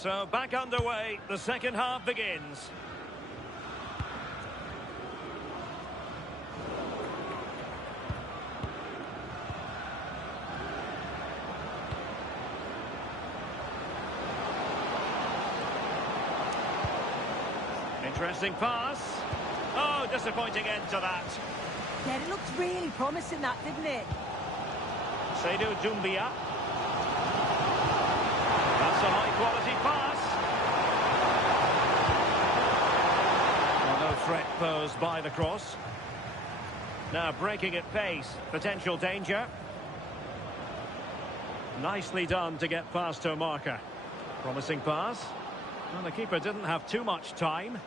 So back underway, the second half begins. Interesting pass. Oh, disappointing end to that. Yeah, it looked really promising, that, didn't it? Seydou Doumbia. That's a high-quality pass. Well, no threat posed by the cross. Now breaking at pace. Potential danger. Nicely done to get past her marker. Promising pass. Well, the keeper didn't have too much time.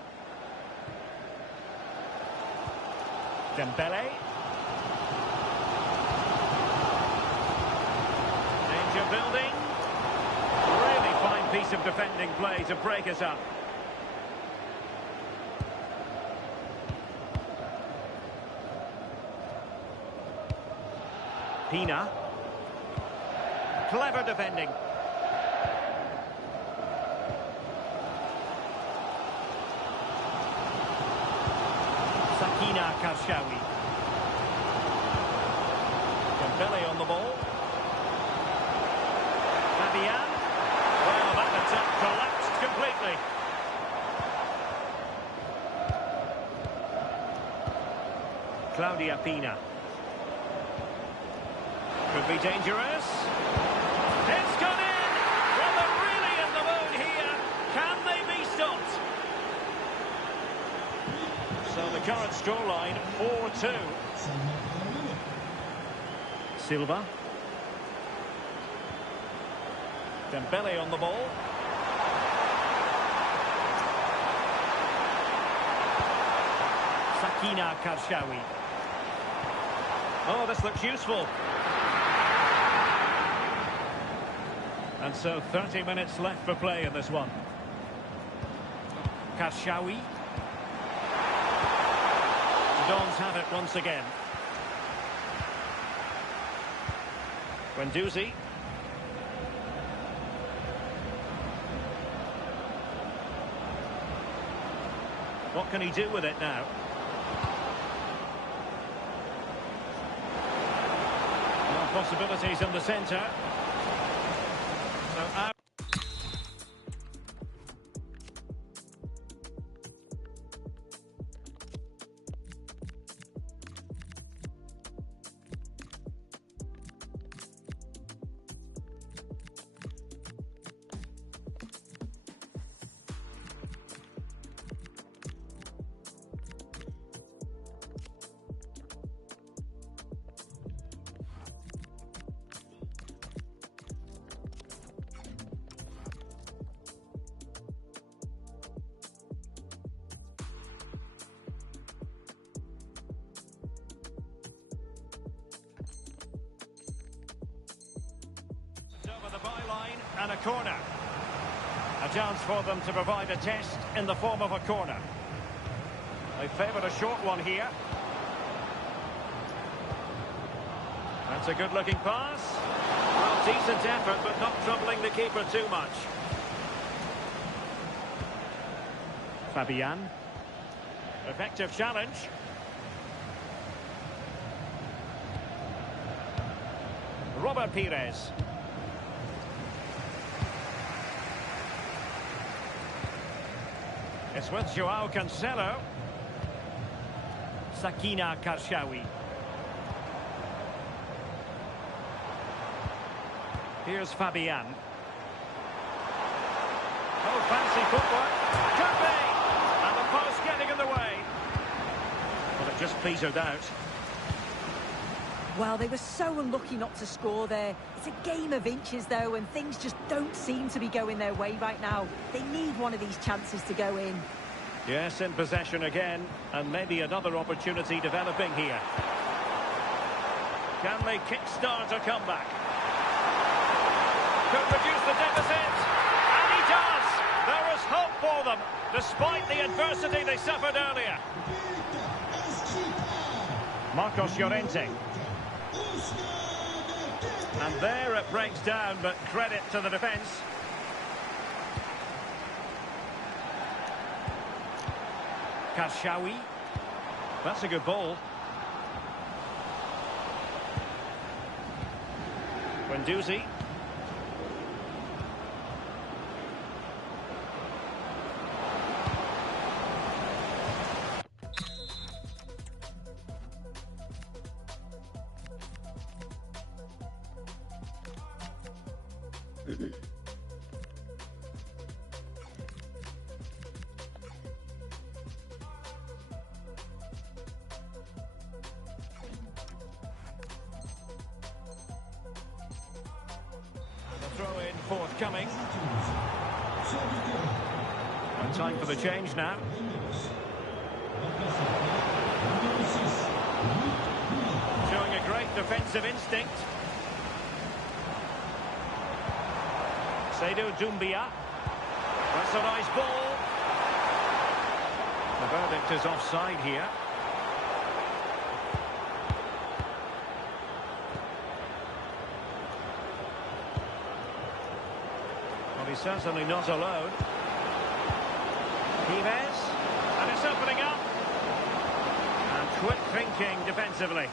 Dembele. Danger building. Really fine piece of defending play to break us up. Pina. Clever defending. Sakina Karshawi. Dembele on the ball. Fabian. Well, that attack collapsed completely. Claudia Pina. Could be dangerous. It's gone in! Well, they're really in the mood here. Can they be stopped? So the current scoreline, 4-2. Silva. Dembele on the ball. Sakina Karshawi. Oh, this looks useful. And so 30 minutes left for play in this one. Karshawi. Dons have it once again. Guendouzi. What can he do with it now? No possibilities in the centre. So out. The byline and a corner. A chance for them to provide a test in the form of a corner. They favoured a short one here. That's a good-looking pass. Well, decent effort, but not troubling the keeper too much. Fabian. Effective challenge. Robert Pires. It's with Joao Cancelo. Sakina Karshawi. Here's Fabian. Oh, fancy footwork. Could be! And the post getting in the way. Well, it just petered out. Well, they were so unlucky not to score there. It's a game of inches, though, and things just don't seem to be going their way right now. They need one of these chances to go in. Yes, in possession again, and maybe another opportunity developing here. Can they kickstart a comeback? Could reduce the deficit, and he does! There is hope for them, despite the adversity they suffered earlier. Marcos Llorente. And there it breaks down, but credit to the defence. Karshawi. That's a good ball. Guendouzi. Throw in forthcoming. And time for the change now. Showing a great defensive instinct. Seydou Doumbia. That's a nice ball. The verdict is offside here. Well, he's certainly not alone. Pires, and it's opening up. And quick thinking defensively.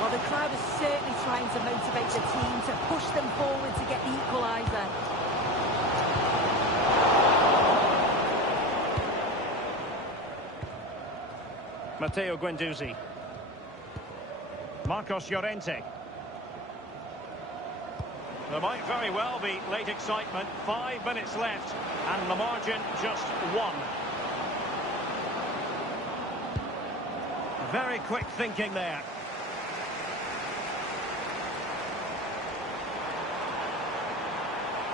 Well, the crowd is certainly trying to motivate the team to push them forward to get the equaliser. Matteo Guendouzi. Marcos Llorente. There might very well be late excitement. 5 minutes left, and the margin just 1. Very quick thinking there.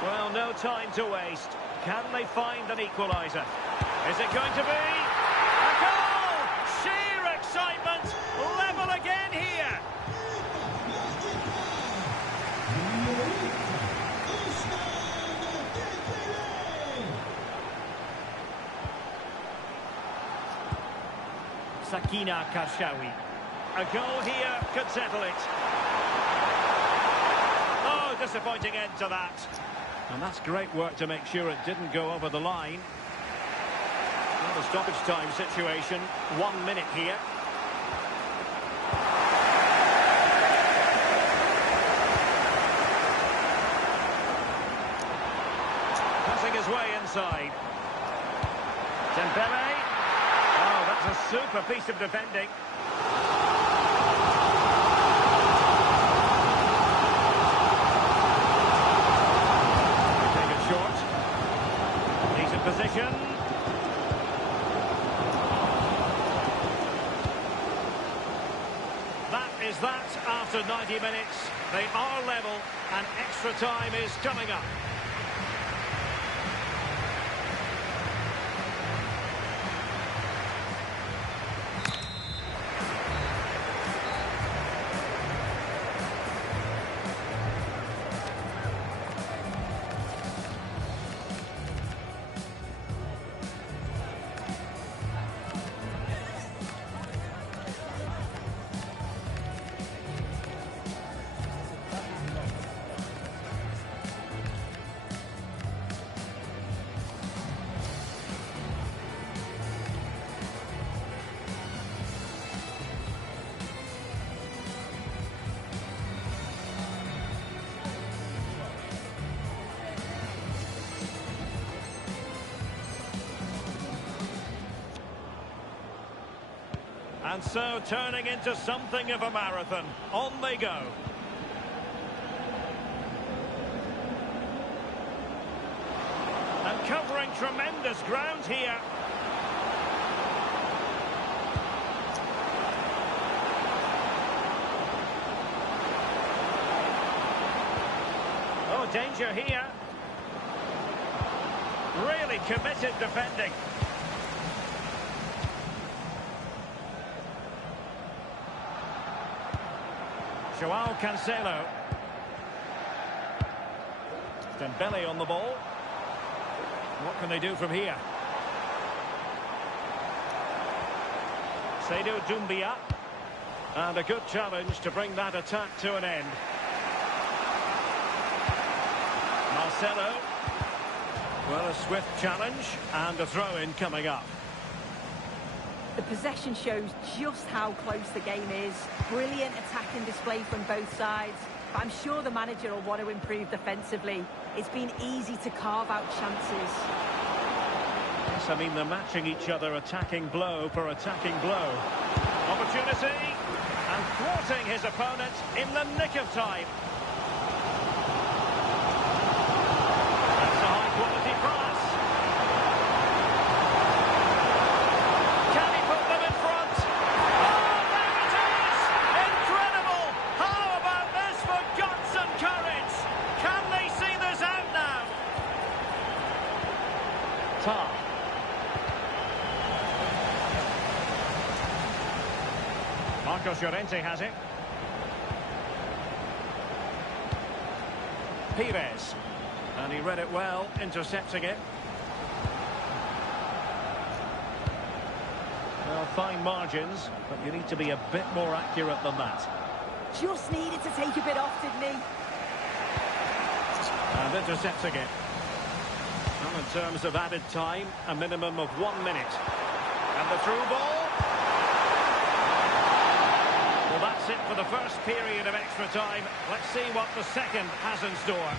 Well, no time to waste. Can they find an equaliser? Is it going to be a goal? Sheer excitement. Level again here. Sakina Karshawi. A goal here could settle it. Oh, disappointing end to that. And that's great work to make sure it didn't go over the line. Well, the stoppage time situation. 1 minute here. Passing his way inside. Dembele. Oh, that's a super piece of defending. Take it short. Decent position. That is that after 90 minutes. They are level and extra time is coming up. And so turning into something of a marathon. On they go. And covering tremendous ground here. Oh, danger here. Really committed defending. Joao Cancelo. Dembele on the ball. What can they do from here? Seydou Doumbia. And a good challenge to bring that attack to an end. Marcelo. Well, a swift challenge and a throw-in coming up. The possession shows just how close the game is. Brilliant attacking display from both sides. But I'm sure the manager will want to improve defensively. It's been easy to carve out chances. Yes, I mean, they're matching each other, attacking blow for attacking blow. Opportunity, and thwarting his opponent in the nick of time. That's a high-quality pass. Can he put them in front? Oh, there it is! Incredible! How about this for guts and courage? Can they see this out now? Tar. Marcos Llorente has it. Pires. And he read it well, intercepting it. Well, fine margins, but you need to be a bit more accurate than that. Just needed to take a bit off, didn't he? And intercepting it. Well, in terms of added time, a minimum of 1 minute. And the through ball. Well, that's it for the first period of extra time. Let's see what the second has in store.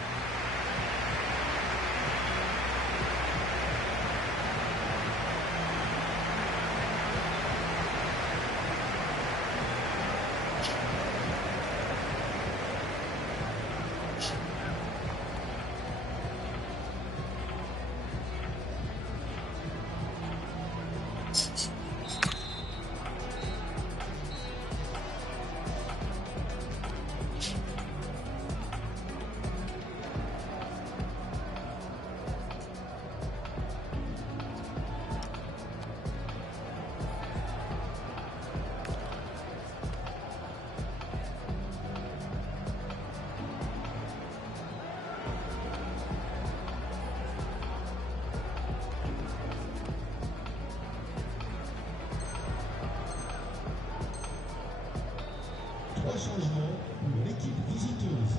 Trois changements pour l'équipe visiteuse.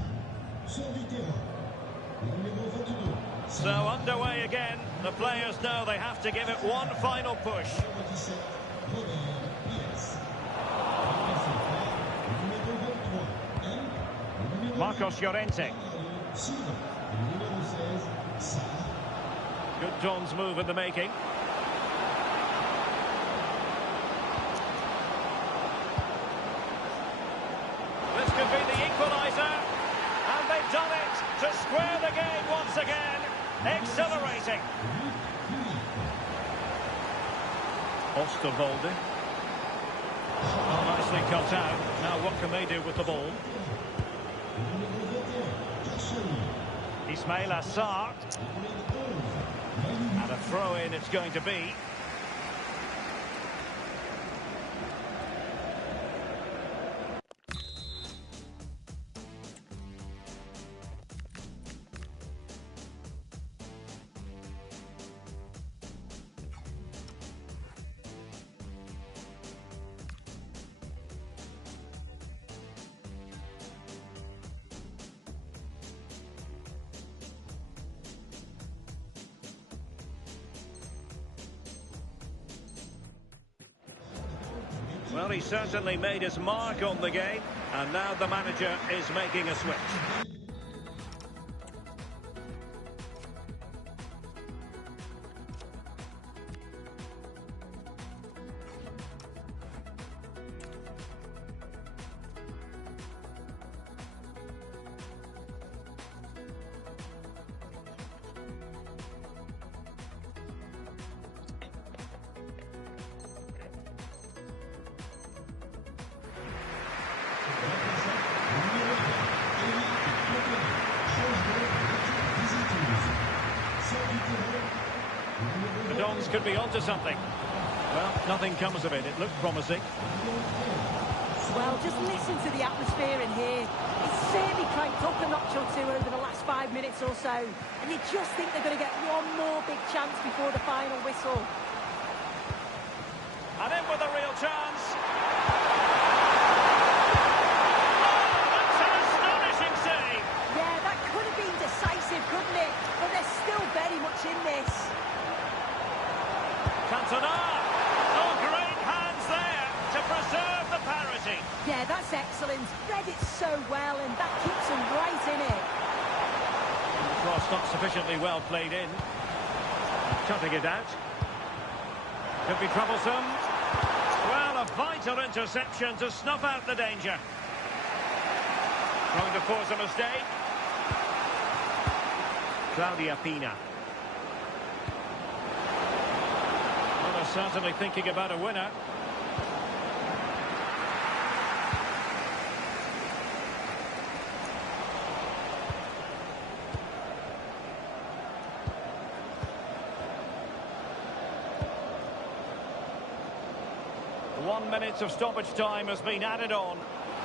Sur du terrain, le numéro 22. So underway again. The players know they have to give it one final push. Numéro 17, Robert Pires. Le numéro 23, M. Le numéro Marcos Llorente. Silva. Le numéro 16, Sarr. Good Don's move in the making. This could be the equaliser. And they've done it to square the game once again. Exhilarating. Osterwolde. Oh, nicely cut out. Now what can they do with the ball? Ismail Assar. And a throw-in it's going to be. Well, he certainly made his mark on the game, and now the manager is making a switch. The Dons could be onto something. Well, nothing comes of it. It looked promising. Well, just listen to the atmosphere in here. It's certainly cranked up a notch or two over the last 5 minutes or so. And you just think they're going to get one more big chance before the final whistle. And in with a real chance. Yeah, that could have been decisive, couldn't it? But they're still very much in there. ability. Yeah, that's excellent. Read it so well, and that keeps him right in it. Cross not sufficiently well played in. Cutting it out. Could be troublesome. Well, a vital interception to snuff out the danger. Trying to force a mistake. Claudia Pina. Well, they're certainly thinking about a winner. .1 minute of stoppage time has been added on.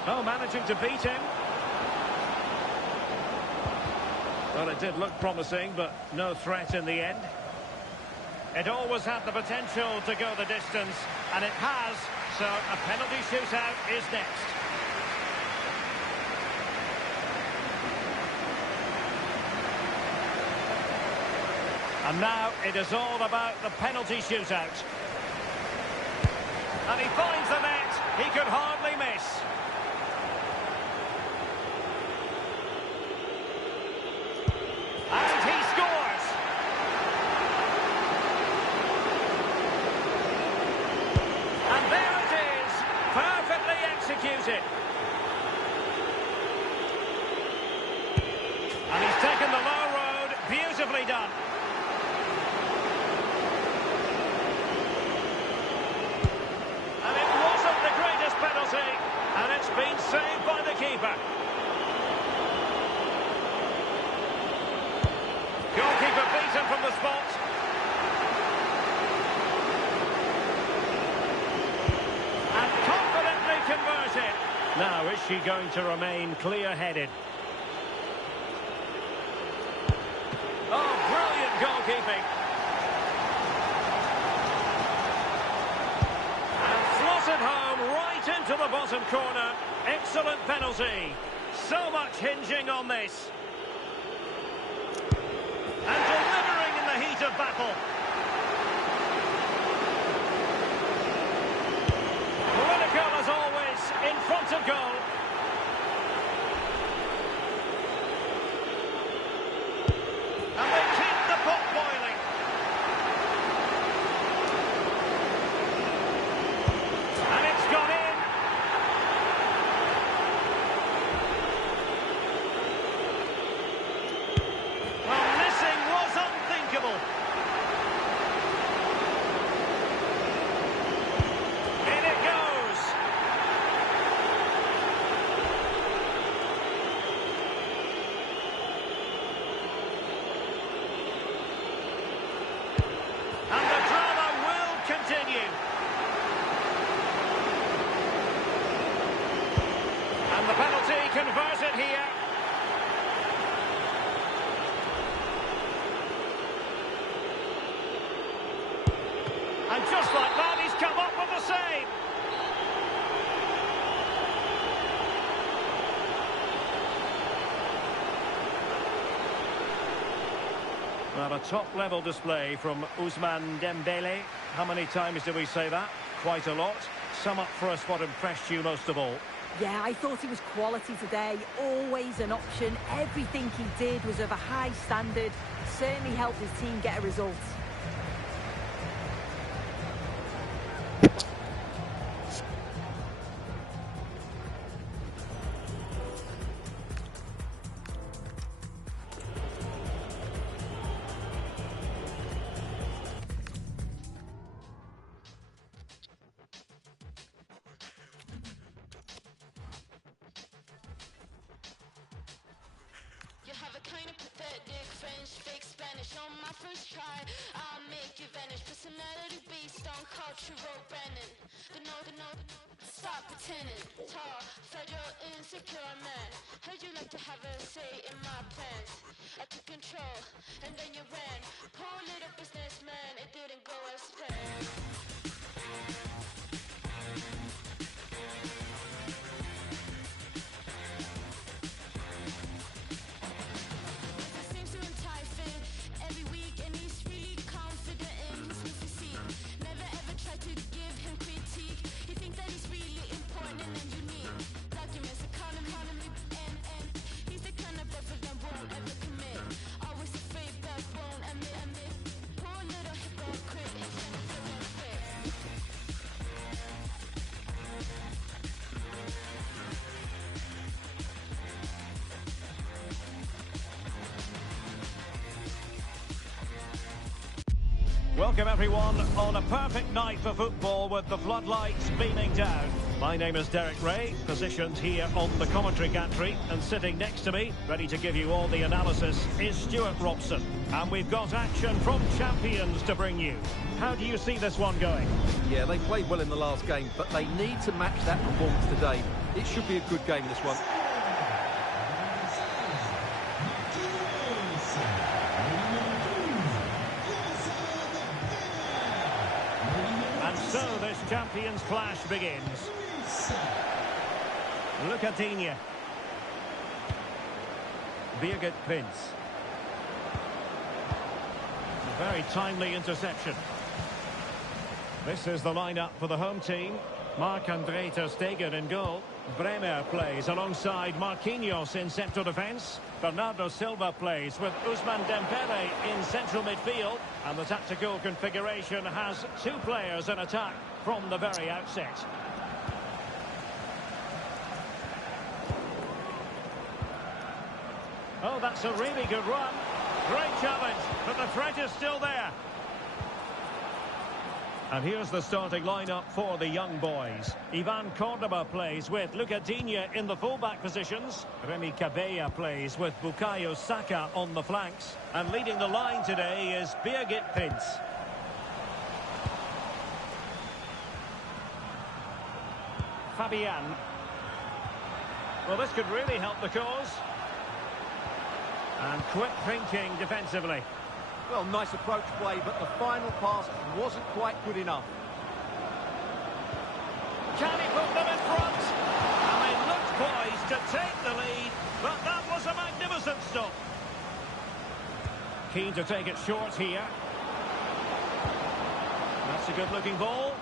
Oh, managing to beat him. Well, it did look promising, but no threat in the end. It always had the potential to go the distance, and it has, so a penalty shootout is next. And now it is all about the penalty shootout. And he finds the net. He could hardly miss. And he scores. And there it is. Perfectly executed. And he's taken the low road. Beautifully done. And it's been saved by the keeper. Goalkeeper beaten from the spot. And confidently converted. Now, is she going to remain clear-headed? Oh, brilliant goalkeeping. And slotted home right into the bottom corner. Excellent penalty. So much hinging on this. And delivering in the heat of battle. Clinical as always, in front of goal. And they keep the pot boiling. And it's gone in. Well, missing was unthinkable. In it goes. And the drama will continue. And the penalty converted here. And just like that, he's come up with the save. Well, a top-level display from Ousmane Dembele. How many times do we say that? Quite a lot. Sum up for us what impressed you most of all. Yeah, I thought he was quality today. Always an option. Everything he did was of a high standard. Certainly helped his team get a result. You have a kind of pathetic French, fake Spanish on my first try. I'll make you vanish. Personality based on cultural branding. Stop pretending. Tall, fragile, insecure man. Heard you like to have a say in my plans. I took control, and then you ran. Poor little businessman, it didn't go as planned. Seems to enticing every week, and he's really confident in his new physique. Never ever try to give him critique. He thinks that he's really important, and Welcome everyone on a perfect night for football with the floodlights beaming down. My name is Derek Ray, positioned here on the commentary gantry, and sitting next to me, ready to give you all the analysis, is Stuart Robson. And we've got action from champions to bring you. How do you see this one going? Yeah, they played well in the last game, but they need to match that performance today. It should be a good game, this one. And so this champions clash begins. Luca Digne. Birgit Prinz. A very timely interception. This is the lineup for the home team. Marc-André ter Stegen in goal. Bremer plays alongside Marquinhos in central defence. Bernardo Silva plays with Ousmane Dembele in central midfield. And the tactical configuration has two players in attack from the very outset. Oh, that's a really good run. Great challenge, but the threat is still there. And here's the starting lineup for the young boys. Ivan Cordoba plays with Luca Digne in the fullback positions. Remy Cabella plays with Bukayo Saka on the flanks. And leading the line today is Birgit Prinz. Fabian. Well, this could really help the cause. And quick thinking defensively. Well, nice approach play, but the final pass wasn't quite good enough. Can he put them in front? And they looked poised to take the lead, but that was a magnificent stop. Keen to take it short here. That's a good-looking ball.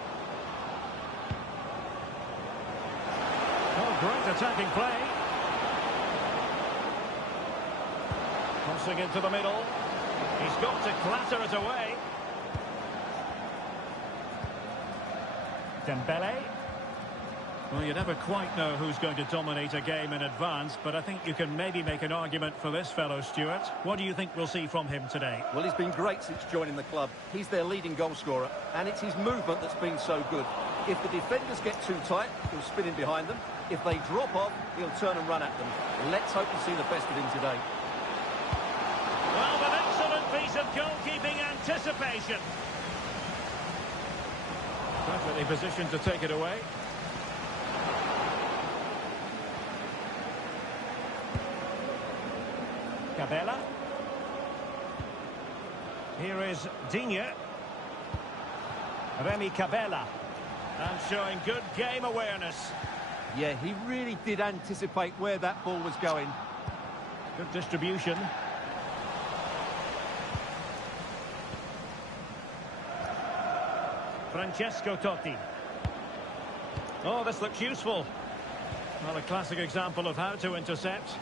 Oh, great attacking play. Crossing into the middle. He's got to clatter it away. Dembele. Well, you never quite know who's going to dominate a game in advance, but I think you can maybe make an argument for this fellow, Stuart. What do you think we'll see from him today? Well, he's been great since joining the club. He's their leading goal scorer, and it's his movement that's been so good. If the defenders get too tight, he'll spin in behind them. If they drop off, he'll turn and run at them. Let's hope to see the best of him today. Well, an excellent piece of goalkeeping anticipation. Perfectly positioned to take it away. Cabella. Here is Digne. Remy Cabella. And showing good game awareness. Yeah, he really did anticipate where that ball was going. Good distribution. Francesco Totti. Oh, this looks useful. Well, a classic example of how to intercept.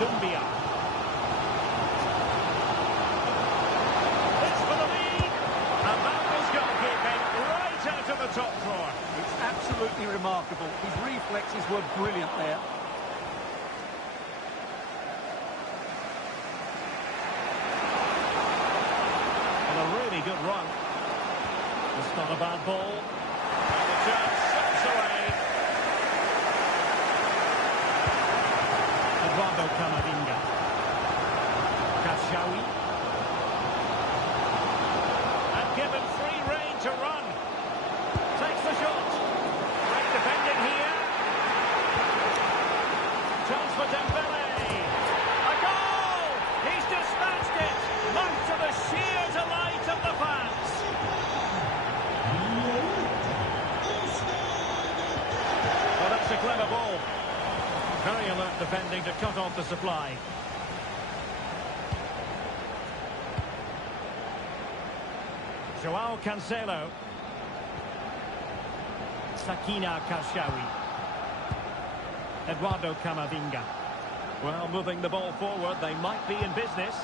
Dumbia. It's for the lead. And that was goalkeeping right out of the top drawer. It's absolutely remarkable. His reflexes were brilliant there. Good run. It's not a bad ball. And the chance slips away. Eduardo Camavinga. Kashawi. And given free rein to run. Takes the shot. Great defending here. Chance for Dembele. A goal! He's dispatched it. Much to the sheer delight of the fans. Well, that's a clever ball. Very alert defending to cut off the supply. Joao Cancelo. Sakina Kashawi. Eduardo Camavinga. Well, moving the ball forward, they might be in business.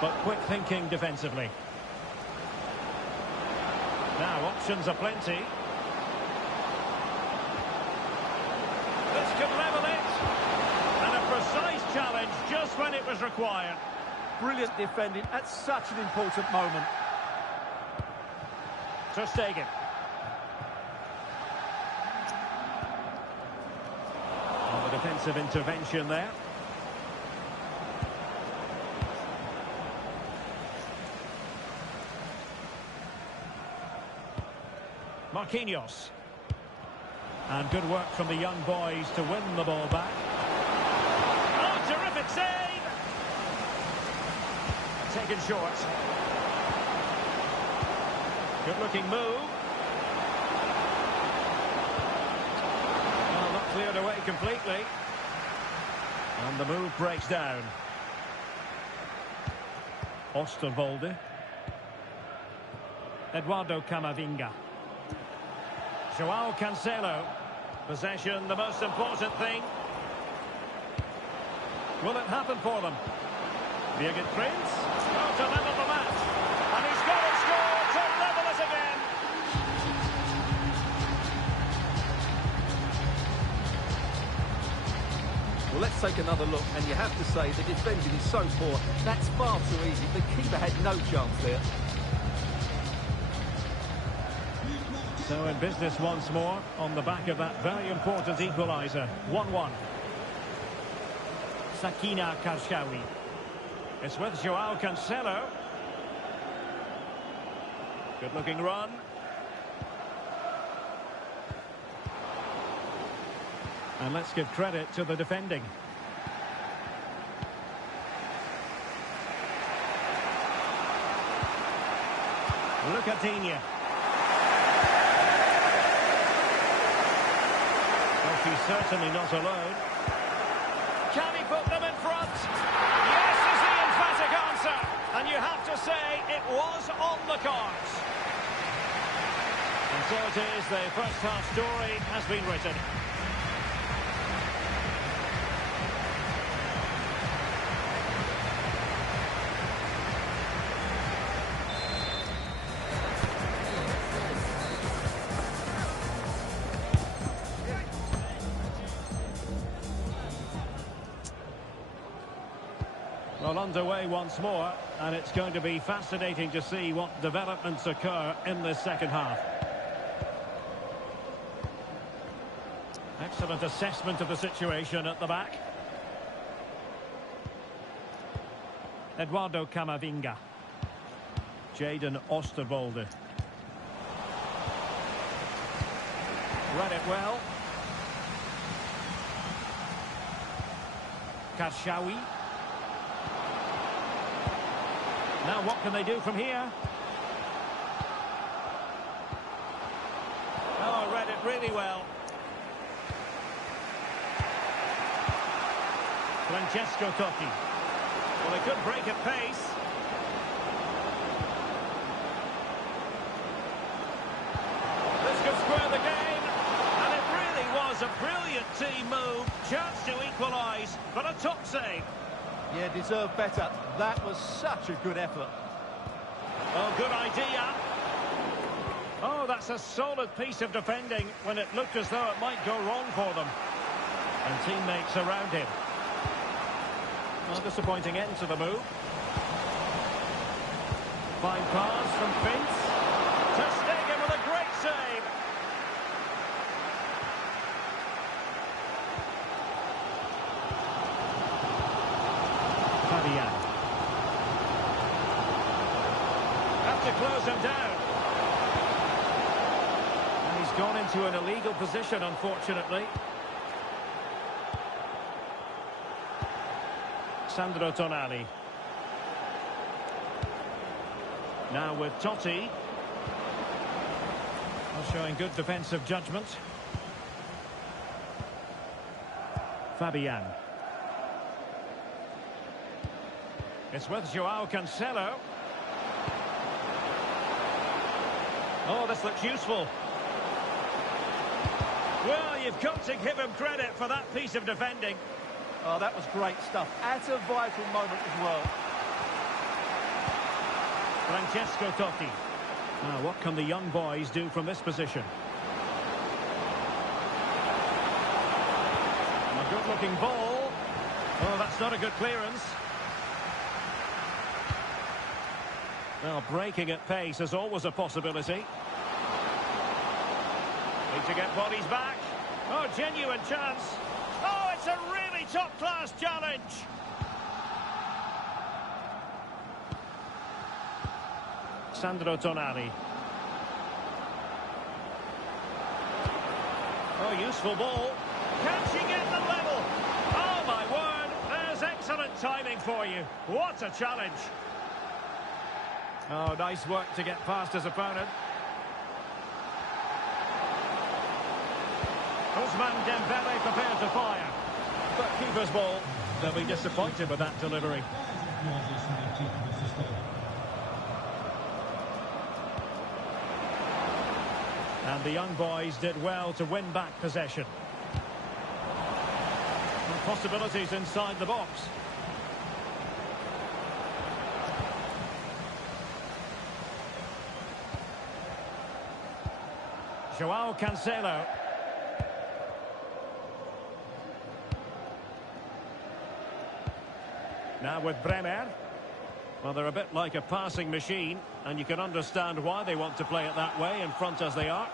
But quick thinking defensively. Now, options are plenty. This could level it. And a precise challenge just just when it was required. Brilliant defending at such an important moment. Ter Stegen. Oh, the defensive intervention there. Marquinhos. And good work from the young boys to win the ball back. Oh, terrific save! Taken short. Good looking move. Well, not cleared away completely. And the move breaks down. Osterwolde. Eduardo Camavinga. Joao Cancelo. Possession, the most important thing. Will it happen for them? Birgit Prinz. Oh, to level the match. And he's got to score to level it again. Well, let's take another look, and you have to say the defending is so poor. That's far too easy. The keeper had no chance there. So in business once more on the back of that very important equaliser. 1-1. Sakina Karshawi. It's with Joao Cancelo. Good looking run. And let's give credit to the defending. Lucatinha. Well, she's certainly not alone. Can he put them in front? Yes is the emphatic answer. And you have to say it was on the cards. And so it is, the first half story has been written. Well, underway once more, and it's going to be fascinating to see what developments occur in this second half. Excellent assessment of the situation at the back. Eduardo Camavinga. Jadon Osterwolde. Read it well. Karshawi. Now what can they do from here? Oh, read it really well. Francesco Totti. Well, they could break at pace. This could square the game. And it really was a brilliant team move. Chance to equalise, but a top save. Yeah, deserved better. That was such a good effort. Oh, good idea. Oh, that's a solid piece of defending when it looked as though it might go wrong for them. And teammates around him. Well, disappointing end to the move. Fine pass from Prince. Ter Stegen with a great save. Fabian. Have to close him down. And he's gone into an illegal position, unfortunately. Sandro Tonali. Now with Totti. Well, showing good defensive judgment. Fabian. It's with Joao Cancelo. Oh, this looks useful. Well, you've got to give him credit for that piece of defending. Oh, that was great stuff. At a vital moment as well. Francesco Totti. Now, what can the young boys do from this position? A good-looking ball. Oh, that's not a good clearance. Well, breaking at pace is always a possibility. Need to get bodies back. Oh, genuine chance. Oh, it's a really top-class challenge. Sandro Tonali. Oh, useful ball. Can she get the level? Oh, my word. There's excellent timing for you. What a challenge. Oh, nice work to get past his opponent. Ousmane Dembele prepared to fire. But keeper's ball. They'll be disappointed with that delivery. And the young boys did well to win back possession. And possibilities inside the box. Joao Cancelo. Now with Bremer. Well, they're a bit like a passing machine, and you can understand why they want to play it that way, in front as they are.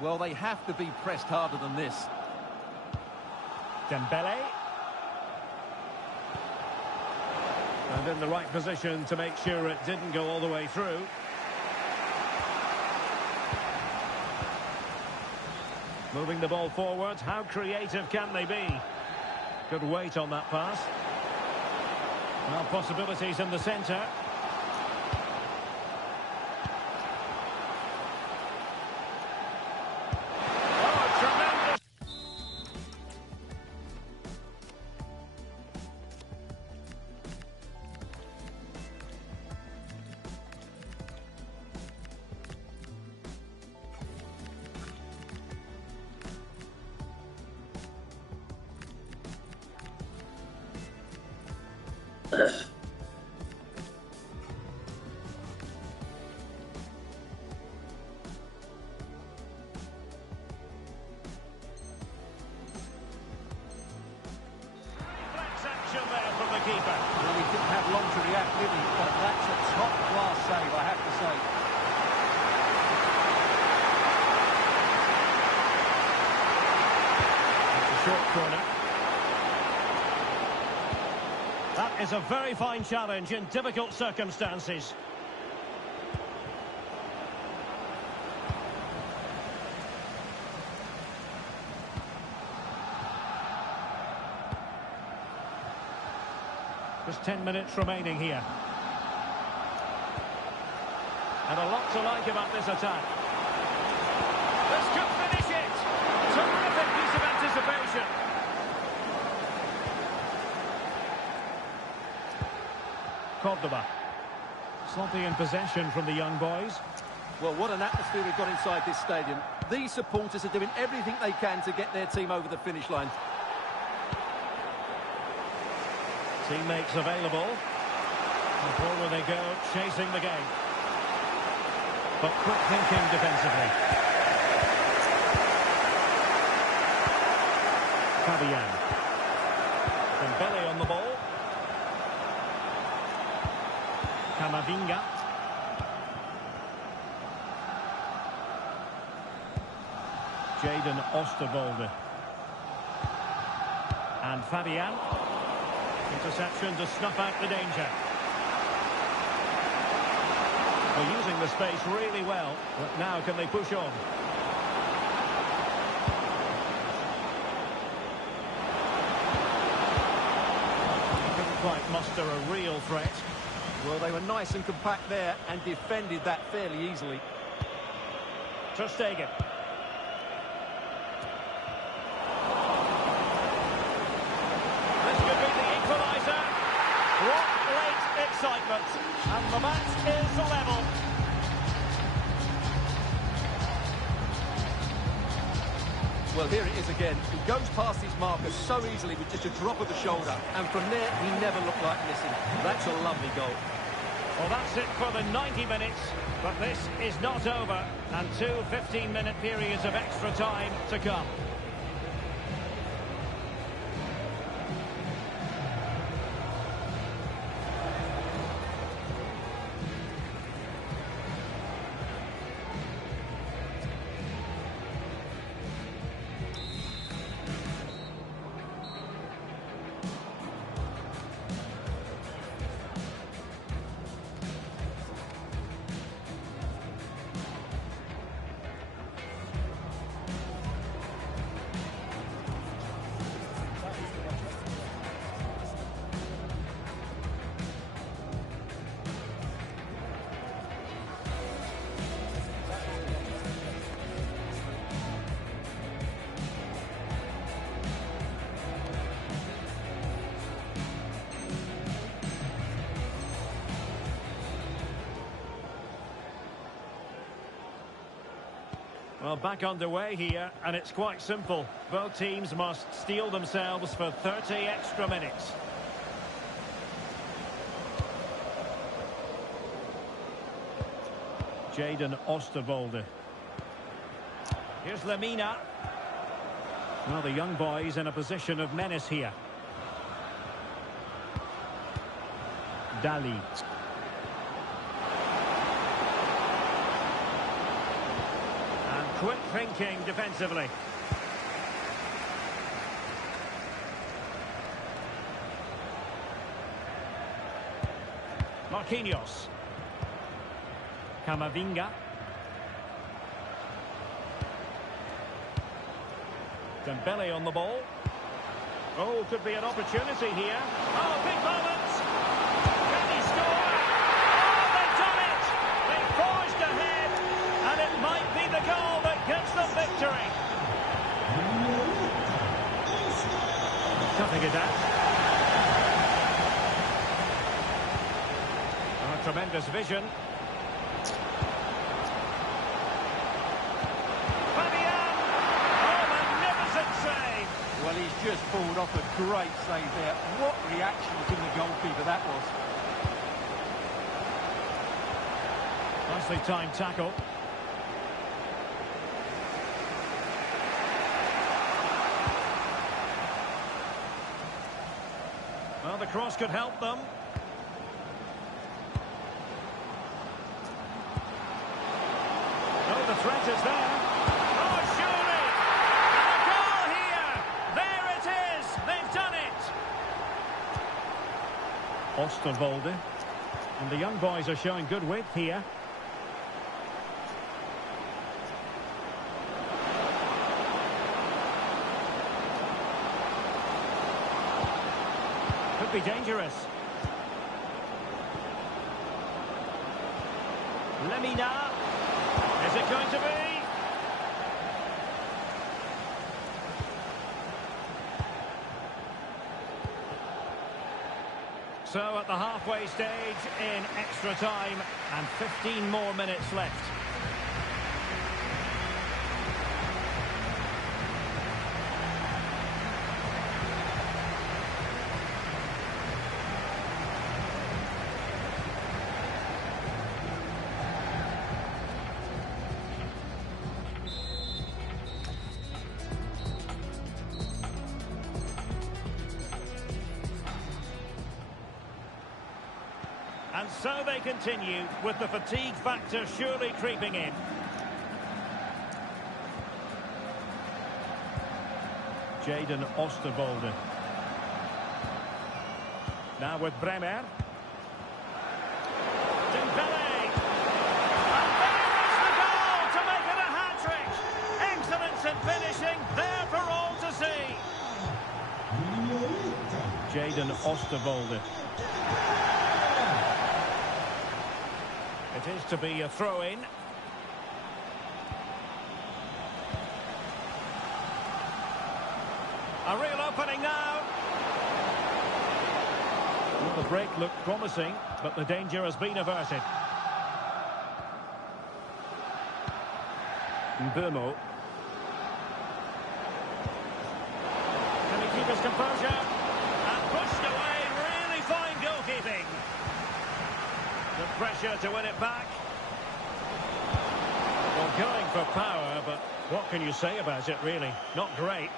Well, they have to be pressed harder than this. Dembele. And in the right position to make sure it didn't go all the way through. Moving the ball forward, how creative can they be? Good weight on that pass. Well, possibilities in the centre. Oh, tremendous! Action there from the keeper. Well, he didn't have long to react, did he? But that's a top-class save, I have to say. It's a short corner. That is a very fine challenge in difficult circumstances. Just 10 minutes remaining here. And a lot to like about this attack. This could finish it! Terrific piece of anticipation. Cordoba. Sloppy in possession from the young boys. Well, what an atmosphere we've got inside this stadium. These supporters are doing everything they can to get their team over the finish line. Teammates available. And forward they go, chasing the game. But quick thinking defensively. Fabian. Dembele on the ball. Camavinga. Jadon Oosterwolde. And Fabian. Interception to snuff out the danger. They're using the space really well, but now can they push on? Couldn't quite muster a real threat. Well, they were nice and compact there and defended that fairly easily. Ter Stegen. This could be the equaliser. What late excitement. And the match is level. Well, here it is again. He goes past his marker so easily with just a drop of the shoulder. And from there, he never looked like missing. That's a lovely goal. Well, that's it for the 90 minutes. But this is not over. And two 15-minute periods of extra time to come. Well, back underway here, and it's quite simple. Both teams must steel themselves for 30 extra minutes. Jadon Oosterwolde. Here's Lemina. Well, the young boys in a position of menace here. Dali. And quick thinking defensively. Marquinhos. Camavinga. Dembele on the ball. Oh, could be an opportunity here. Oh, big moment. Can he score? Oh, they've done it. They forged ahead, and it might be the goal that gives them victory. Cutting it out. Oh, tremendous vision. Well, he's just pulled off a great save there. What reaction from the goalkeeper that was. Nicely timed tackle. Well, the cross could help them. Oh, the threat is there. Oh, surely! And a goal here! There it is! They've done it! Oosterwolde. And the young boys are showing good width here. Could be dangerous. Lemina. Is it going to be? So at the halfway stage in extra time and 15 more minutes left. And so they continue, with the fatigue factor surely creeping in. Jadon Oosterwolde. Now with Bremer. Dembele. And there is the goal to make it a hat-trick. Excellence in finishing, there for all to see. Jadon Oosterwolde. It is to be a throw-in. A real opening now. Well, the break looked promising, but the danger has been averted. Mbeumo. Can he keep his composure? And pushed away, really fine goalkeeping. The pressure to win it back. Well, going for power, but what can you say about it, really? Not great.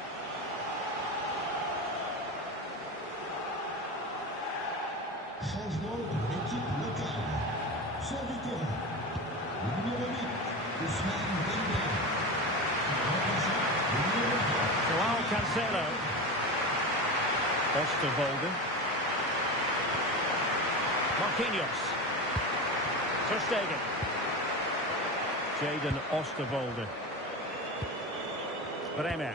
Changement de l'équipe locale. Serviteur. Numéro 8, Ousmane Dembélé. Numéro 4. Joao Cancelo. Oosterwolde. Marquinhos. Ter Stegen. Jadon Oosterwolde. Bremer.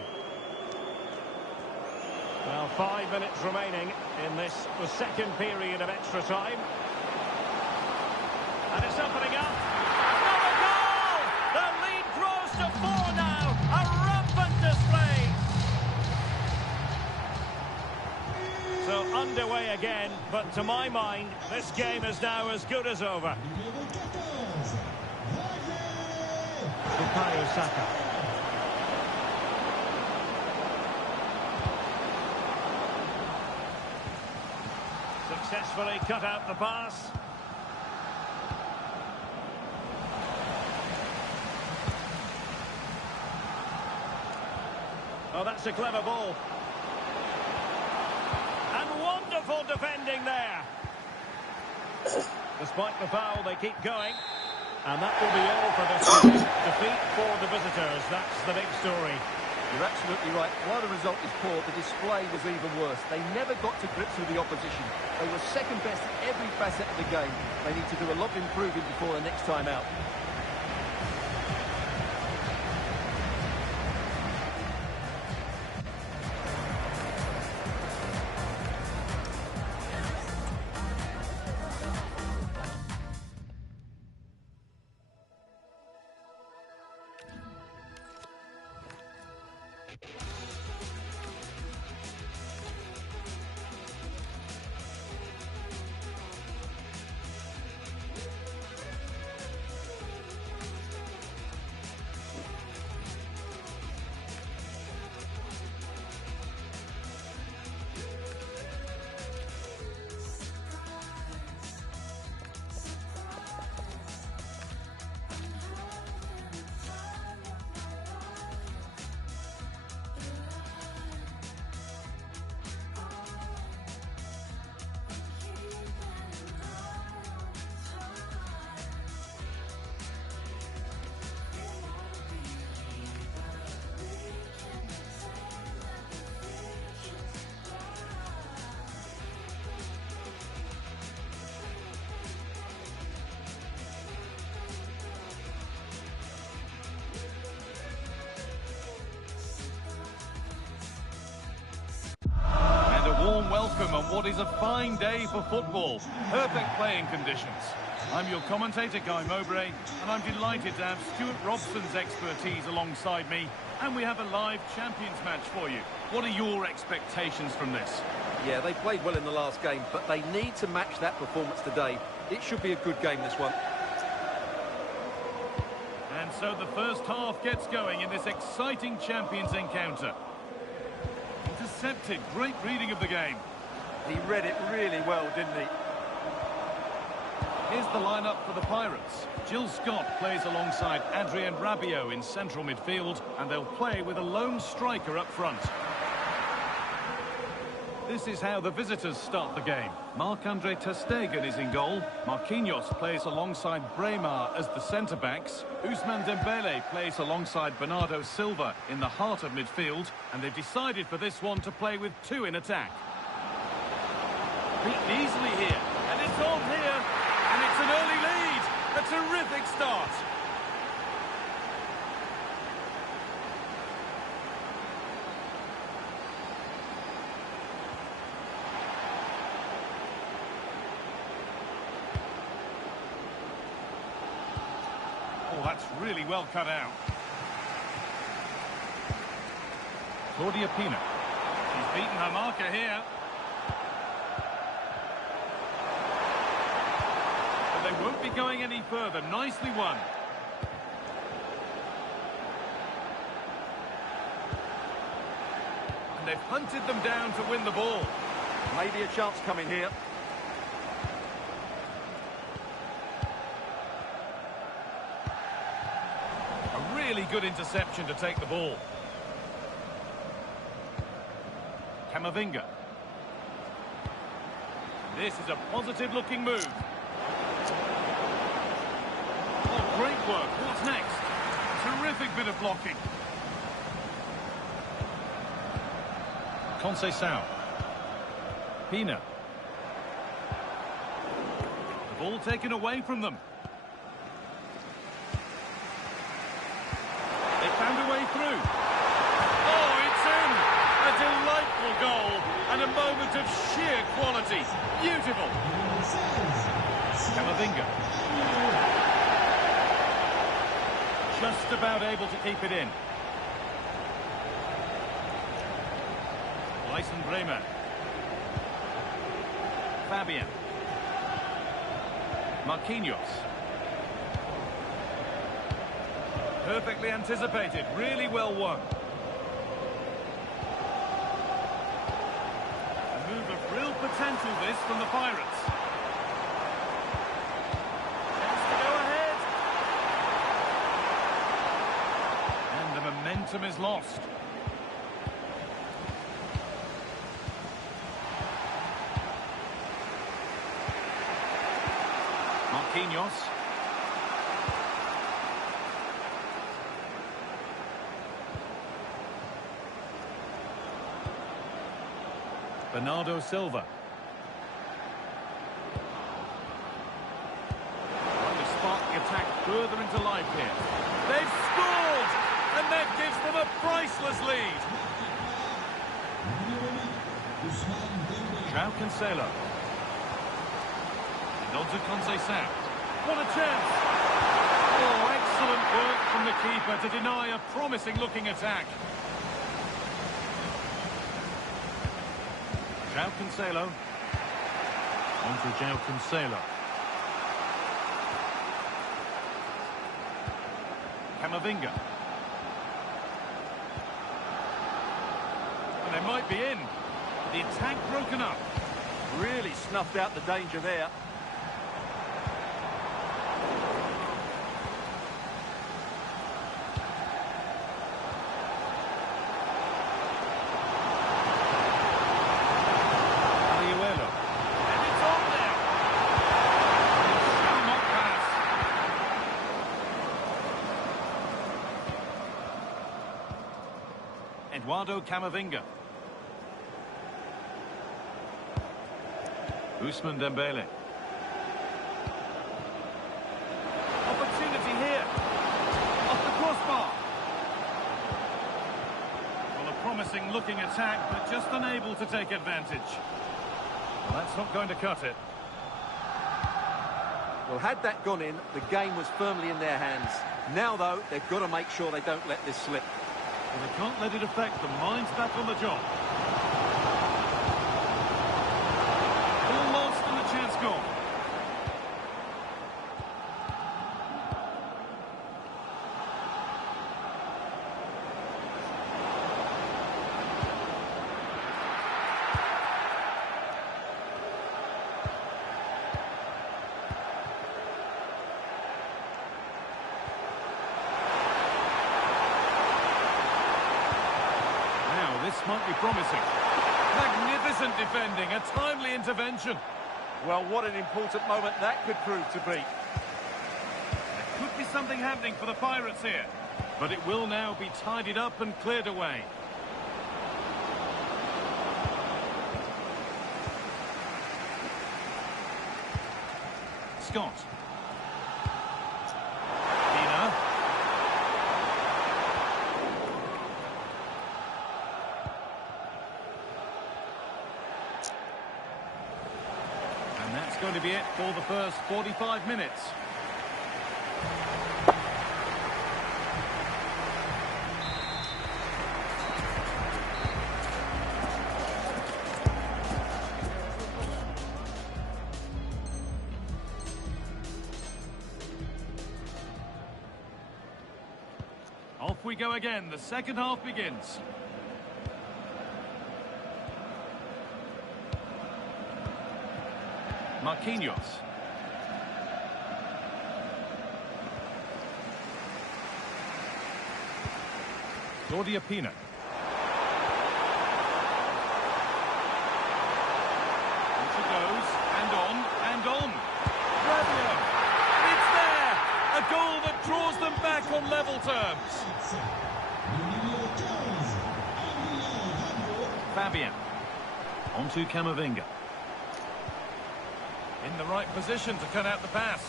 Well, 5 minutes remaining in this, the second period of extra time. And it's opening up. Another goal! The lead grows to 4 now. A rampant display. So underway again, but to my mind, this game is now as good as over. Numéro 14. Bukayo Saka. successfully cut out the pass. Oh, that's a clever ball. And wonderful defending there. Despite the foul, they keep going. And that will be all for this defeat for the visitors. That's the big story. You're absolutely right. While the result is poor, the display was even worse. They never got to grips with the opposition. They were second best at every facet of the game. They need to do a lot of improving before the next time out. Welcome on what is a fine day for football. Perfect playing conditions. I'm your commentator, Guy Mowbray, and I'm delighted to have Stuart Robson's expertise alongside me, and we have a live Champions match for you. What are your expectations from this? Yeah, they played well in the last game, but they need to match that performance today. It should be a good game, this one. And so the first half gets going in this exciting Champions encounter. Intercepted, great reading of the game. He read it really well, didn't he? Here's the lineup for the Pirates. Jill Scott plays alongside Adrien Rabiot in central midfield, and they'll play with a lone striker up front. This is how the visitors start the game. Marc-Andre ter Stegen is in goal. Marquinhos plays alongside Braemar as the centre-backs. Ousmane Dembele plays alongside Bernardo Silva in the heart of midfield. And they've decided for this one to play with two in attack. Beaten easily here. And it's on here. And it's an early lead. A terrific start. Oh, that's really well cut out. Claudia Pina. She's beaten her marker here. But they won't be going any further. Nicely won. And they've hunted them down to win the ball. Maybe a chance coming here. A really good interception to take the ball. Camavinga. This is a positive-looking move. Oh, great work. What's next? Terrific bit of blocking. Conceição. Pina. The ball taken away from them. They found a way through. Oh, it's in! A delightful goal and a moment of sheer quality. Beautiful. Camavinga. Just about able to keep it in. Lyson Bremer. Fabian. Marquinhos. Perfectly anticipated, really well won. A move of real potential, this, from the Pirates. Chance to go ahead. And the momentum is lost. Marquinhos. Bernardo Silva. Trying to spark the attack further into life here. They've scored! And that gives them a priceless lead. João Cancelo. And on to Conceição. What a chance! Oh, excellent work from the keeper to deny a promising-looking attack. João Cancelo. On to João Cancelo. Camavinga. And they might be in. The attack broken up. Really snuffed out the danger there. Ariuelo. And it's on there. He shall not pass. Eduardo Camavinga. Ousmane Dembele. Opportunity here. Off the crossbar. Well, a promising looking attack, but just unable to take advantage. Well, that's not going to cut it. Well, had that gone in, the game was firmly in their hands. Now, though, they've got to make sure they don't let this slip. Well, they can't let it affect them. Mind's back on the job. All lost and the chance gone. This might be promising. Magnificent defending, a timely intervention. Well, what an important moment that could prove to be. There could be something happening for the Pirates here. But it will now be tidied up and cleared away. Scott. Dina. And that's going to be it for the first 45 minutes. Off we go again. The second half begins. Marquinhos. Jordi Pina. And she goes, and on. Rabiot. It's there! A goal that draws them back on level terms. Fabian. On to Camavinga. In the right position to cut out the pass.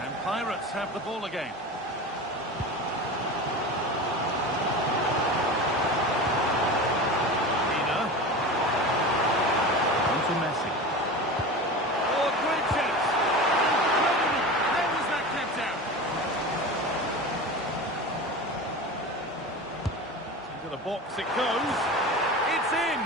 And Pirates have the ball again. Pina. On to Messi. Oh, great chance! Incredible! How was that kept out? Into the box it goes. It's in!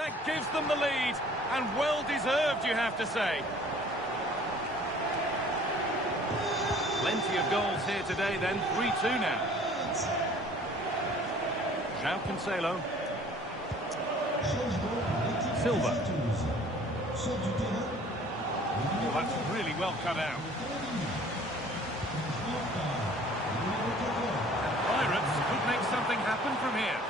That gives them the lead, and well-deserved, you have to say. Plenty of goals here today, then. 3-2 now. João Cancelo. Silva. Oh, that's really well cut out. And Pirates could make something happen from here.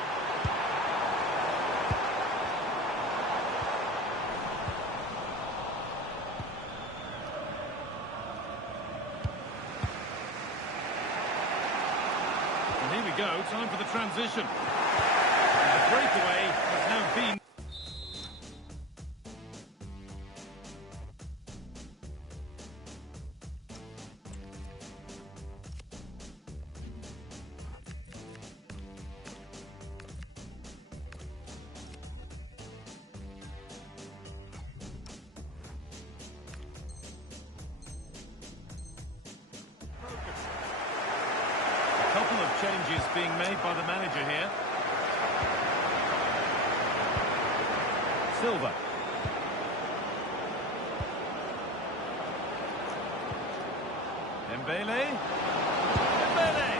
And here we go, time for the transition. And the breakaway has now been... Couple of changes being made by the manager here. Silva. Dembele. Dembele.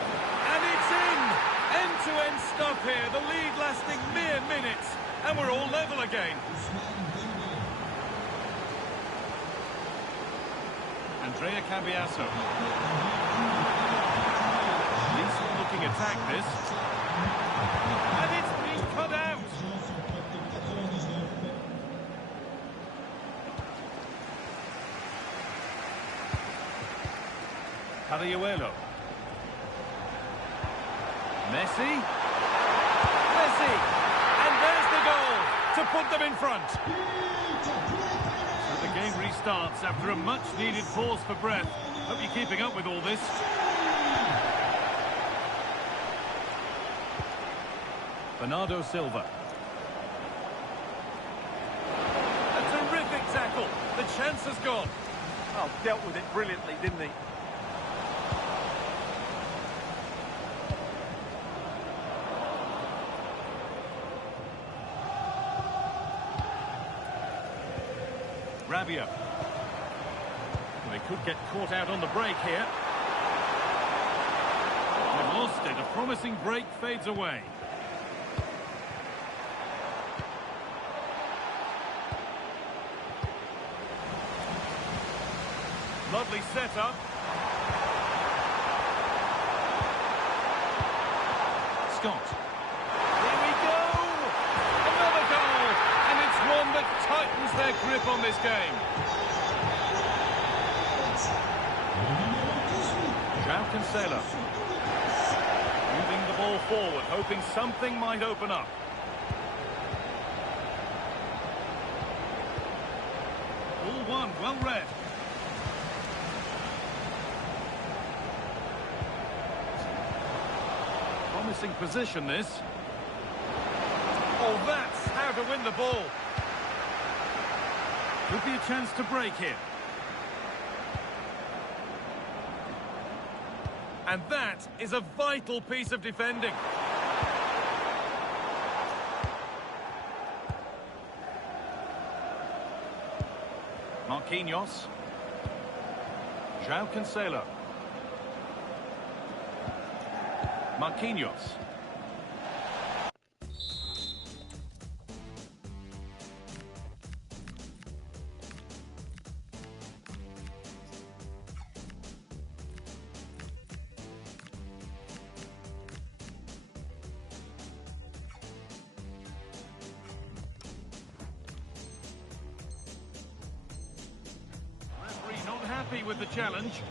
And it's in! End-to-end stuff here. The lead lasting mere minutes. And we're all level again. Andrea Cambiasso. Looking attack this, and it's been cut out. Cariuelo. Messi, and there's the goal to put them in front. So the game restarts after a much-needed pause for breath. Hope you're keeping up with all this. Bernardo Silva. A terrific tackle. The chance has gone. Oh, dealt with it brilliantly, didn't he? Rabiot. They could get caught out on the break here. They've lost it. A promising break fades away. Lovely setup. Scott. Here we go! Another goal! And it's one that tightens their grip on this game. João Cancelo. Moving the ball forward, hoping something might open up. All one, well read. Promising position, this. Oh, that's how to win the ball. Could be a chance to break here. And that is a vital piece of defending. Marquinhos. João Cancelo. Marquinhos. Referee not happy with the challenge.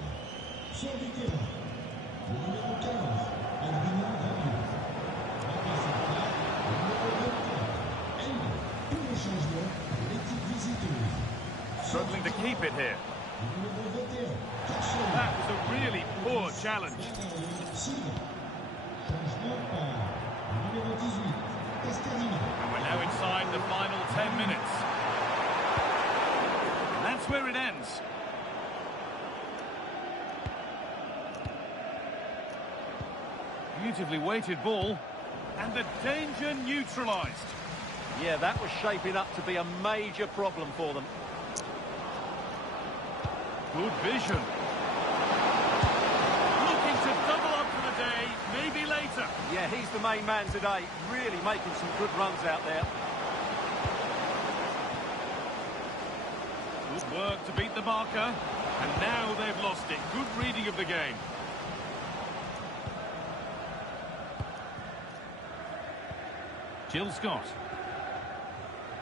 Struggling to keep it here. That was a really poor challenge. And we're now inside the final 10 minutes. And that's where it ends. Beautifully weighted ball. And the danger neutralised. Yeah, that was shaping up to be a major problem for them. Good vision. Looking to double up for the day, maybe later. Yeah, he's the main man today, really making some good runs out there. Good work to beat the marker, and now they've lost it. Good reading of the game. Jill Scott.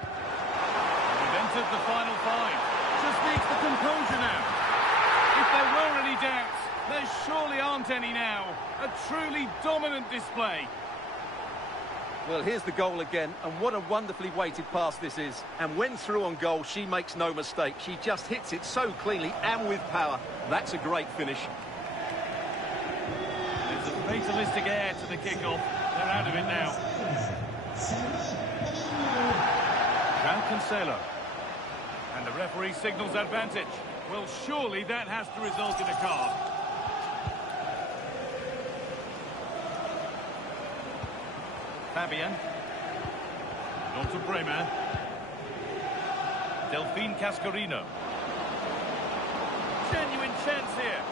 We've entered the final five. Just needs the composure now. If there were any doubts, there surely aren't any now. A truly dominant display. Well, here's the goal again, and what a wonderfully weighted pass this is. And when through on goal, she makes no mistake. She just hits it so cleanly and with power. That's a great finish. There's a fatalistic air to the kick-off. They're out of it now. João Cancelo. And the referee signals advantage. Well, surely that has to result in a card. Fabian. On to Bremer. Delphine Cascarino. Genuine chance here.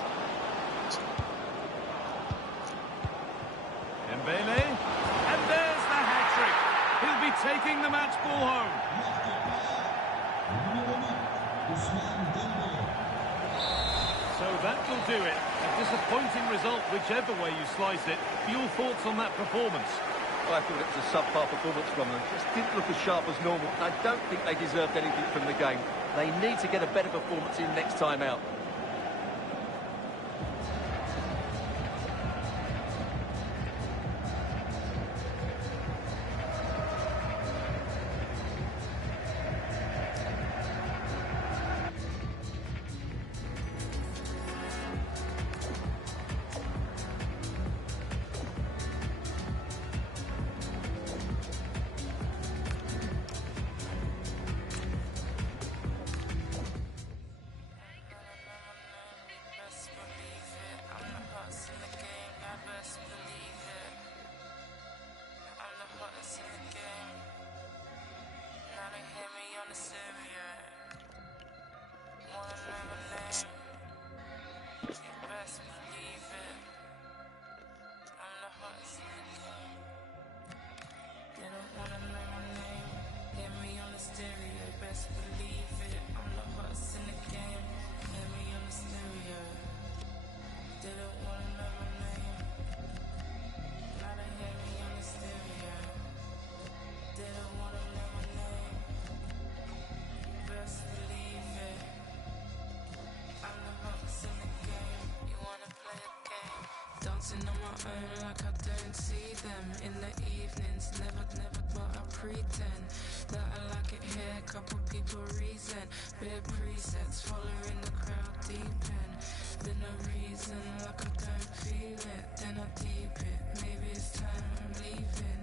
Dembele. And there's the hat-trick. He'll be taking the match ball home. So that will do it. A disappointing result, whichever way you slice it. Your thoughts on that performance? I thought it was a subpar performance from them. Just didn't look as sharp as normal. I don't think they deserved anything from the game. They need to get a better performance in next time out. Dancing on my own like I don't see them in the evenings, never, but I pretend that I like it here, couple people reason, bit presets, following the crowd deep in, then a reason like I don't feel it, then I deep it, maybe it's time I'm leaving,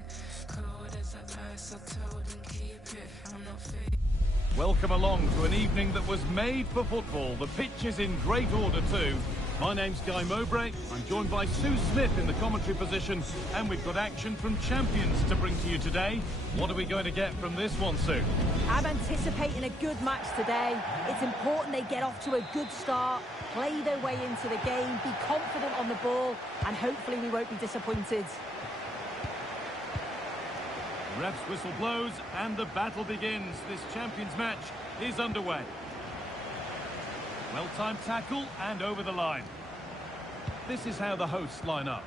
cold as ice, I told them keep it, I'm not fake. Welcome along to an evening that was made for football. The pitch is in great order too. My name's Guy Mowbray. I'm joined by Sue Smith in the commentary position, and we've got action from Champions to bring to you today. What are we going to get from this one, Sue? I'm anticipating a good match today. It's important they get off to a good start, play their way into the game, be confident on the ball, and hopefully we won't be disappointed. Ref's whistle blows and the battle begins. This Champions match is underway. Well-timed tackle and over the line. This is how the hosts line up.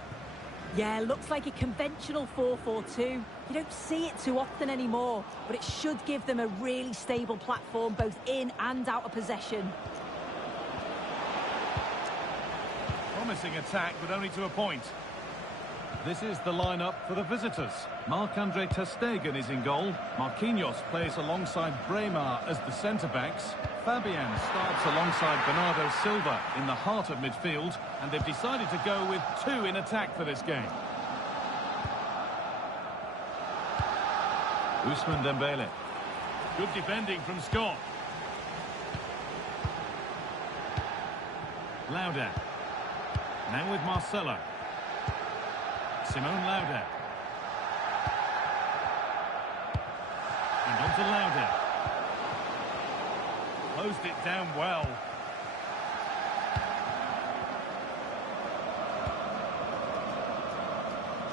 Yeah, looks like a conventional 4-4-2. You don't see it too often anymore, but it should give them a really stable platform both in and out of possession. Promising attack, but only to a point. This is the lineup for the visitors. Marc-Andre ter Stegen is in goal. Marquinhos plays alongside Bremer as the centre-backs. Fabian starts alongside Bernardo Silva in the heart of midfield, and they've decided to go with two in attack for this game. Ousmane Dembele. Good defending from Scott. Lauda. Now with Marcelo. Simone Lauda. And on to Lauder. Closed it down well.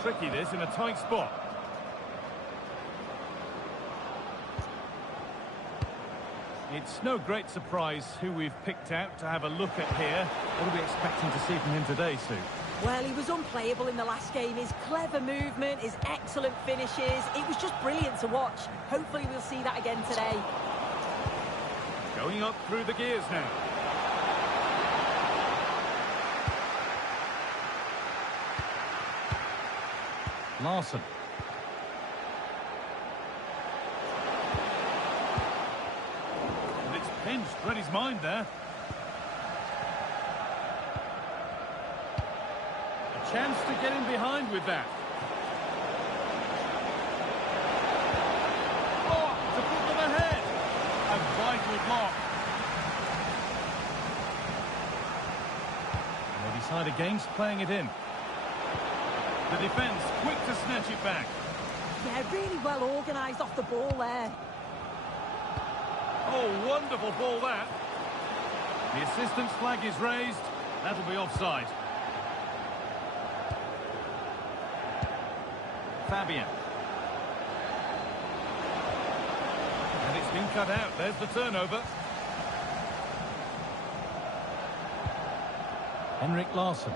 Tricky this in a tight spot. It's no great surprise who we've picked out to have a look at here. What are we expecting to see from him today, Sue? Well, he was unplayable in the last game. His clever movement, his excellent finishes, it was just brilliant to watch. Hopefully we'll see that again today. Going up through the gears now. Larsson. And it's pinched, read his mind there. A chance to get in behind with that. Oh, to put them ahead. A vital block. And they decide against playing it in. The defence quick to snatch it back. Yeah, really well organised off the ball there. Oh, wonderful ball that. The assistant's flag is raised. That'll be offside. Fabian. And it's been cut out. There's the turnover. Henrik Larsson.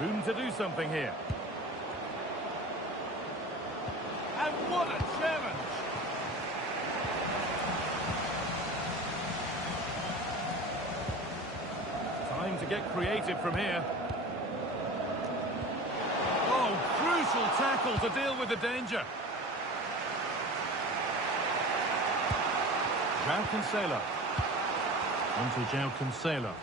Room to do something here. And what a challenge! Time to get creative from here. Oh, crucial tackle to deal with the danger. João Cancelo. On to João Cancelo.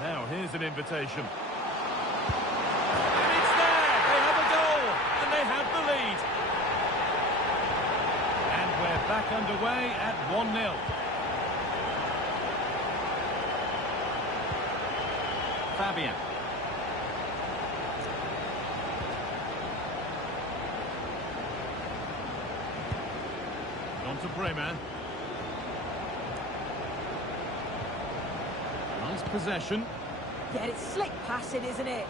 Now, here's an invitation. And it's there! They have a goal! And they have the lead. And we're back underway at 1-0. Fabian. On to Bremer. Nice possession. Yeah, it's slick passing, isn't it?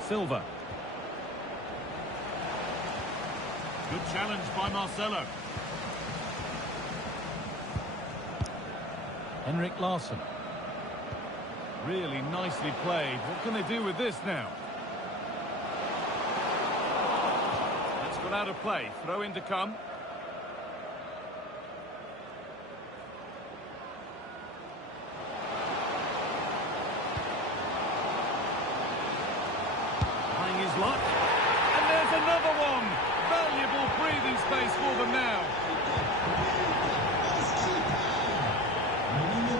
Silva. Good challenge by Marcelo. Henrik Larsson. Really nicely played. What can they do with this now? That's got out of play. Throw in to come. Trying his luck. And there's another one. Valuable breathing space for them now.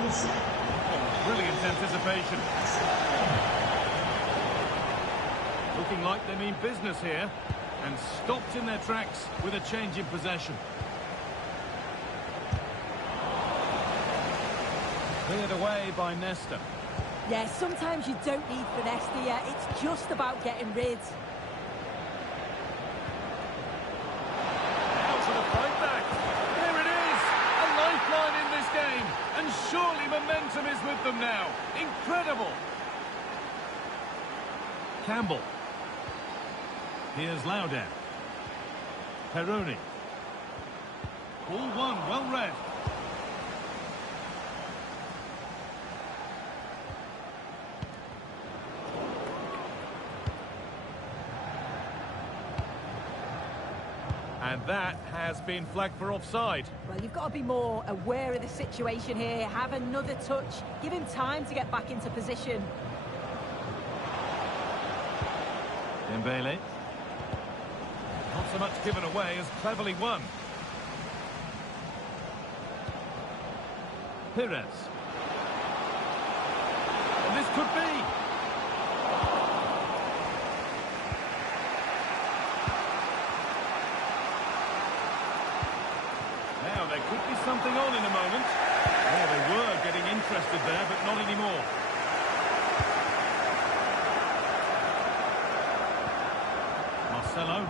Oh, brilliant anticipation. Looking like they mean business here. And stopped in their tracks with a change in possession. Cleared away by Nesta. Yeah, sometimes you don't need finesse, do you? It's just about getting rid. Now for the fight back. There it is. A lifeline in this game. And surely momentum is with them now. Incredible. Campbell. Here's Lauder. Peroni. Ball one, well read. And that has been flagged for offside. Well, you've got to be more aware of the situation here. Have another touch. Give him time to get back into position. Dembele. Not so much given away as cleverly won. Pires. And this could be. Now there could be something on in a moment. Yeah, they were getting interested there, but not anymore. Marcelo.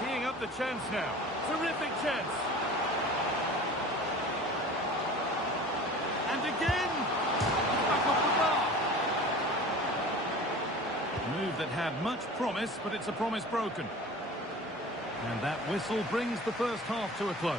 Teeing up the chance now. Terrific chance. And again. Back off the bar. Move that had much promise, but it's a promise broken. And that whistle brings the first half to a close.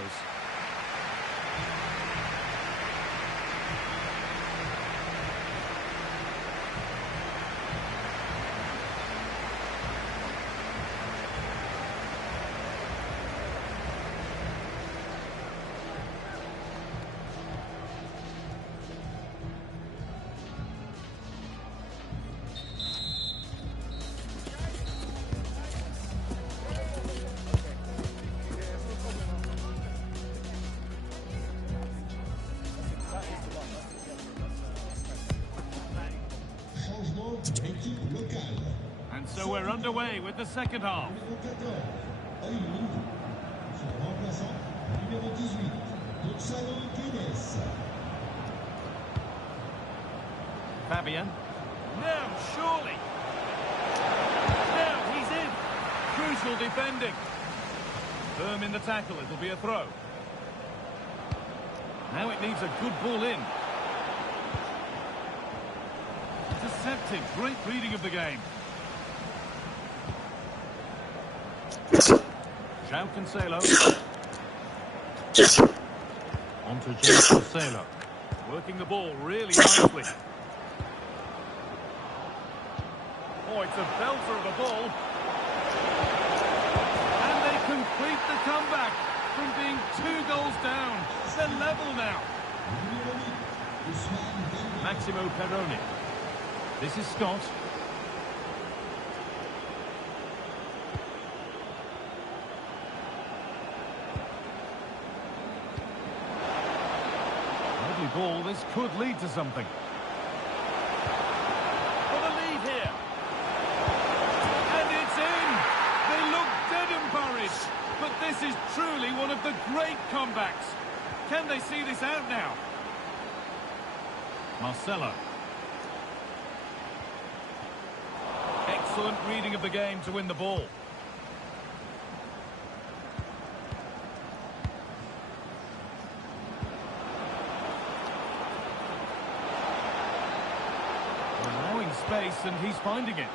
Changement d'équipe locale. And so we're underway with the second half. Numéro 14, Ayoub. Son remplaçant, numéro 18, Gonzalo Guedes. Fabian. Now, surely. Now, he's in. Crucial defending. Firm in the tackle, it'll be a throw. Now it needs a good ball in. Intercepted, great reading of the game. João Cancelo. Onto João Cancelo. Working the ball really nicely. Oh, it's a belter of a ball. And they complete the comeback from being 2 goals down. They're level now. Numéro 8, Ousmane Dembélé. Maximo Perrone. This is Scott. Lovely ball. This could lead to something. For the lead here. And it's in. They look dead and buried. But this is truly one of the great comebacks. Can they see this out now? Marcelo. Excellent reading of the game to win the ball. Allowing space and he's finding it.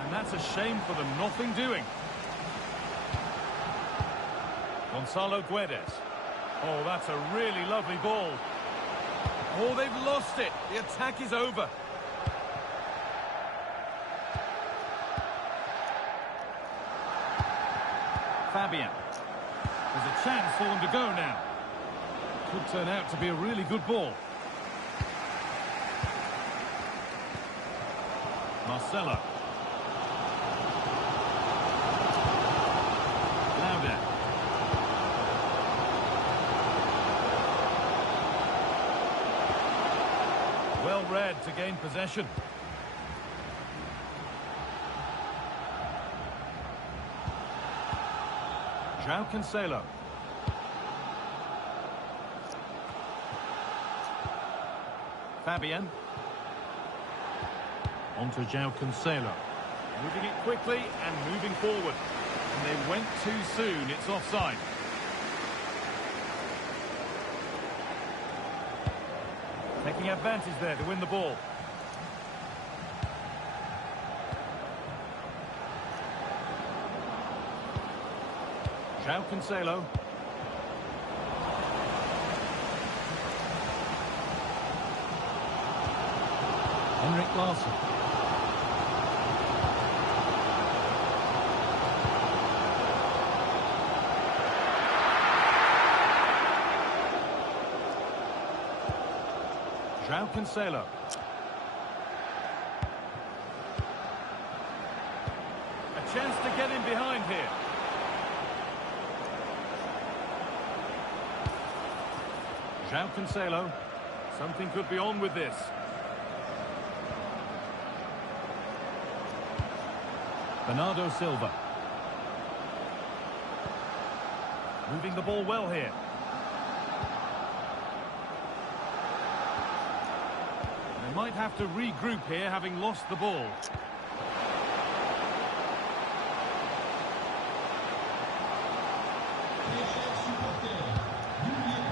And that's a shame for them, nothing doing. Gonzalo Guedes. Oh, that's a really lovely ball. Oh, they've lost it. The attack is over. Fabian. There's a chance for them to go now. Could turn out to be a really good ball. Marcelo. Lauda. Well read to gain possession. João Cancelo. Fabian. Onto João Cancelo. Moving it quickly and moving forward. And they went too soon. It's offside. Taking advantage there to win the ball. João Cancelo. Henrik Larsson. João Cancelo. A chance to get in behind here. João Cancelo. Something could be on with this. Bernardo Silva. Moving the ball well here. They might have to regroup here, having lost the ball.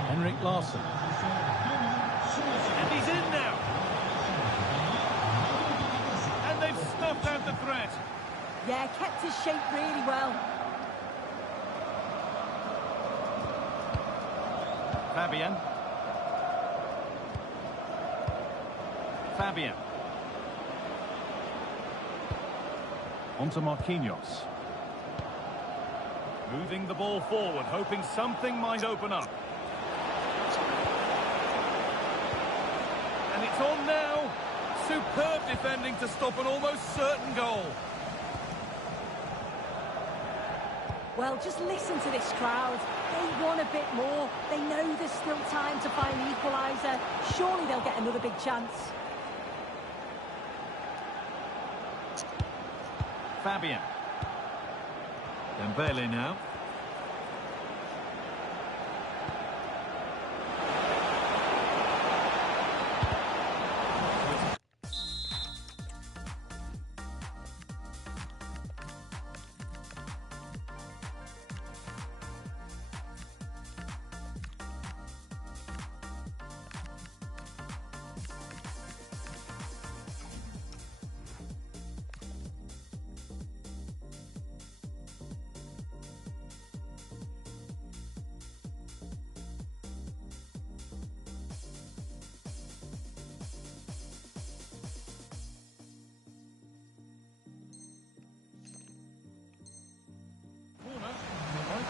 Henrik Larsson. And he's in now. And they've snuffed out the threat. Yeah, kept his shape really well. Fabian. Fabian. Onto Marquinhos. Moving the ball forward, hoping something might open up. And it's on now. Superb defending to stop an almost certain goal. Well, just listen to this crowd. They want a bit more. They know there's still time to find the equaliser. Surely they'll get another big chance. Fabian. Dembele now.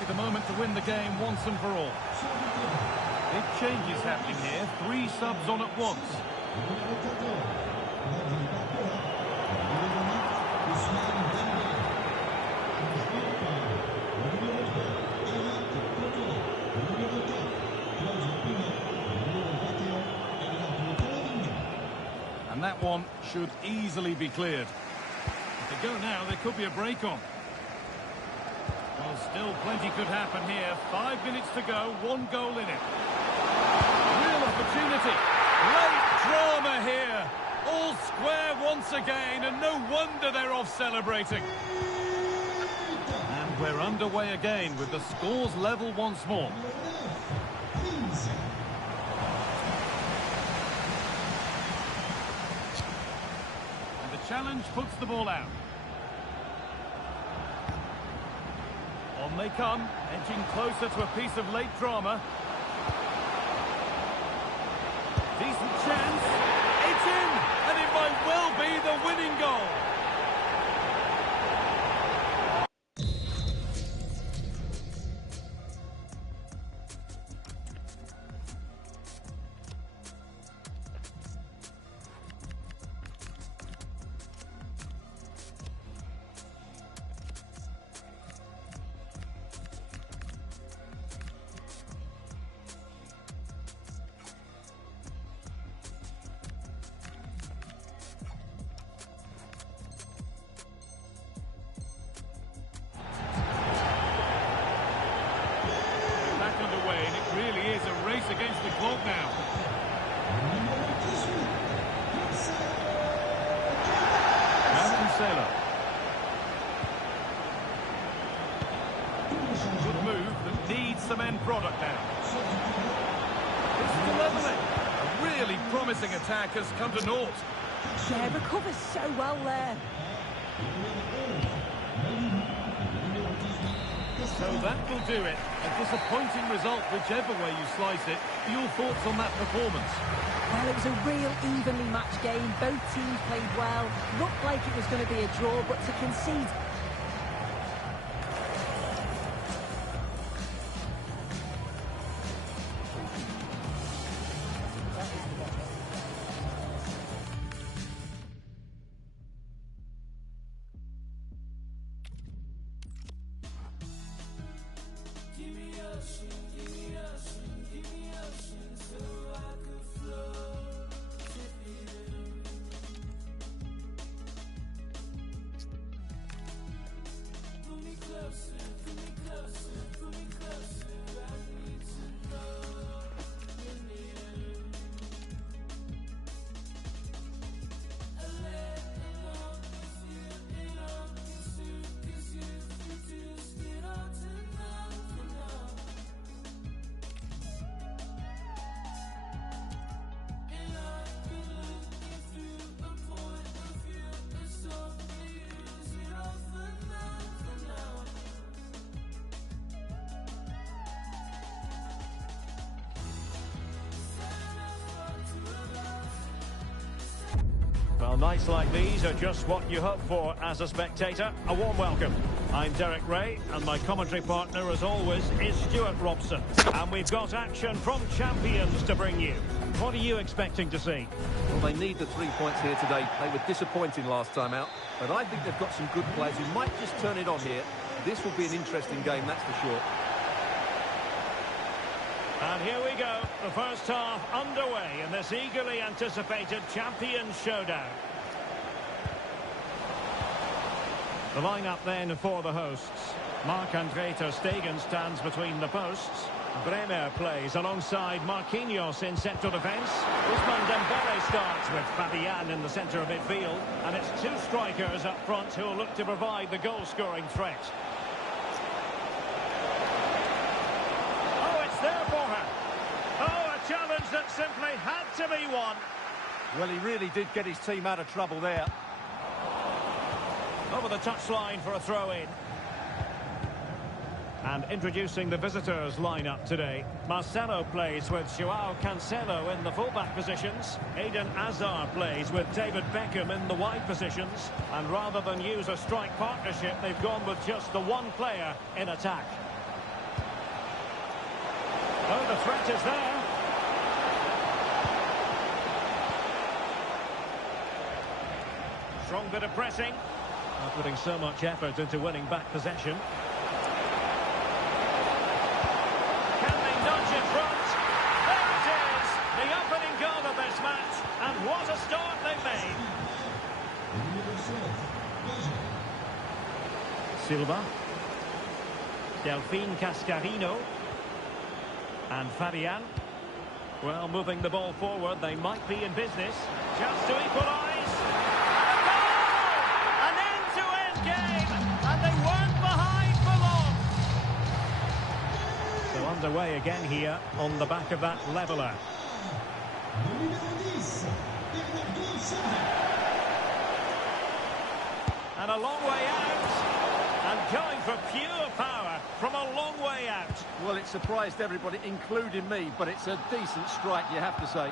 The moment to win the game once and for all. Big changes happening here. 3 subs on at once. And that one should easily be cleared. If they go now, there could be a break on. Well, still plenty could happen here. 5 minutes to go, 1 goal in it. Real opportunity. Great drama here. All square once again, and no wonder they're off celebrating. And we're underway again with the scores level once more. And the challenge puts the ball out. On they come, edging closer to a piece of late drama. Decent chance. It's in, and it might well be the winning goal. Against the clock now. Cancelo. Good move that needs some end product now. This is to level it. A really promising attack has come to naught. Yeah, recovers so well there. So that will do it. A disappointing result, whichever way you slice it. Your thoughts on that performance? Well, it was a real evenly matched game. Both teams played well. Looked like it was going to be a draw, but to concede Well, nights like these are just what you hope for as a spectator. A warm welcome. I'm Derek Ray, and my commentary partner, as always, is Stuart Robson. And we've got action from Champions to bring you. What are you expecting to see? Well, they need the 3 points here today. They were disappointing last time out, but I think they've got some good players who might just turn it on here. This will be an interesting game, that's for sure. And here we go, the first half underway in this eagerly anticipated Champions showdown. The lineup then for the hosts. Marc-Andre ter Stegen stands between the posts. Bremer plays alongside Marquinhos in central defence. Ousmane Dembele starts with Fabian in the centre of midfield. And it's two strikers up front who will look to provide the goal-scoring threat. There for her. Oh, a challenge that simply had to be won. Well, he really did get his team out of trouble there. Over the touchline for a throw-in. And introducing the visitors' lineup today. Marcelo plays with Joao Cancelo in the fullback positions. Eden Hazard plays with David Beckham in the wide positions. And rather than use a strike partnership, they've gone with just the one player in attack. Oh, the threat is there. Strong bit of pressing. Not putting so much effort into winning back possession. Can they nudge in front? There it is! The opening goal of this match. And what a start they've made. Silva. Delphine Cascarino. And Fabian, well, moving the ball forward, they might be in business. Chance to equalise. And a goal! An end-to-end game, and they weren't behind for long. So underway again here on the back of that leveller. And a long way out, and going for pure power from a long way out. Well, it surprised everybody, including me, but it's a decent strike, you have to say.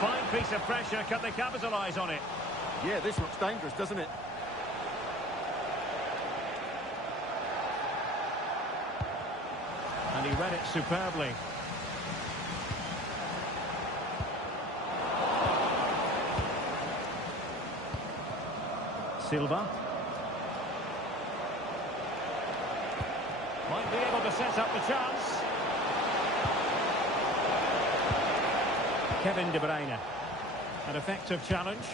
Fine piece of pressure, can they capitalise on it? Yeah, this looks dangerous, doesn't it? And he read it superbly. Silva. Might be able to set up the chance. Kevin De Bruyne. An effective challenge.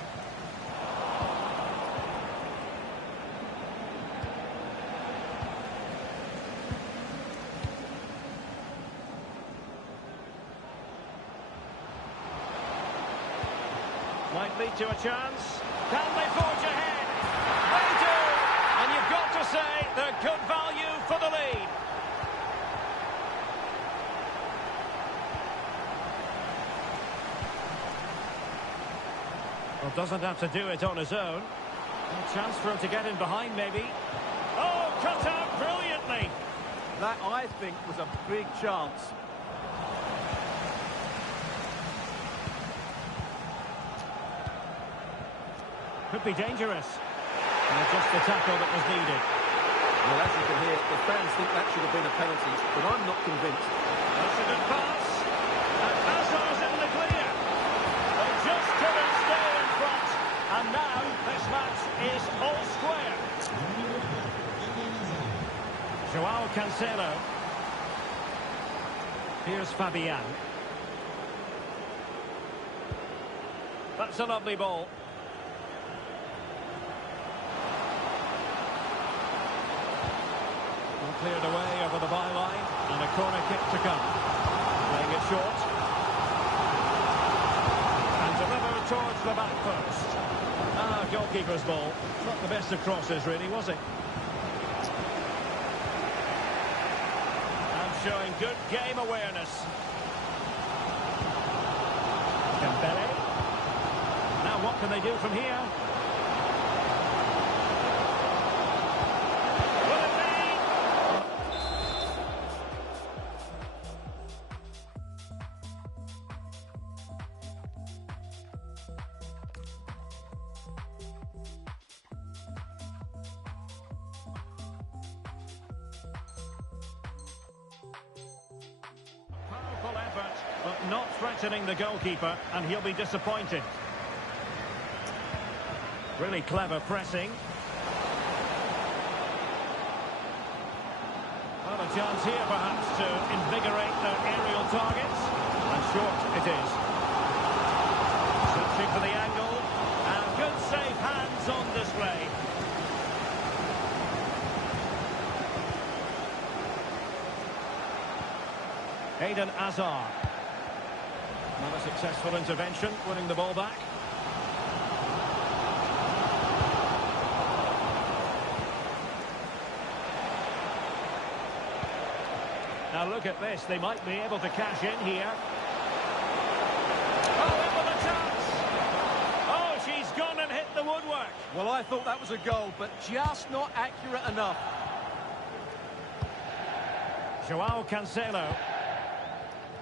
Might lead to a chance. Can they forge ahead? They do! And you've got to say they're good value for the lead. Well, doesn't have to do it on his own. A chance for him to get in behind, maybe. Oh, cut out brilliantly. That, I think, was a big chance. Could be dangerous. And just the tackle that was needed. Well, as you can hear, the fans think that should have been a penalty, but I'm not convinced. That's a good pass. And Hazard's in the clear. They just couldn't stay in front. And now this match is all square. Joao Cancelo. Here's Fabian. That's a lovely ball. Cleared away over the byline, and a corner kick to come. Playing it short. And delivered towards the back post. Ah, goalkeeper's ball. Not the best of crosses, really, was it? And showing good game awareness. Dembele. Now what can they do from here? Full effort, but not threatening the goalkeeper, and he'll be disappointed. Really clever pressing. Well, a chance here perhaps to invigorate their aerial targets. And short it is. Searching for the angle. And good safe hands on display. Eden Hazard. Another successful intervention, winning the ball back. Now look at this, they might be able to cash in here. Oh, in with a chance! Oh, she's gone and hit the woodwork. Well, I thought that was a goal, but just not accurate enough. Joao Cancelo.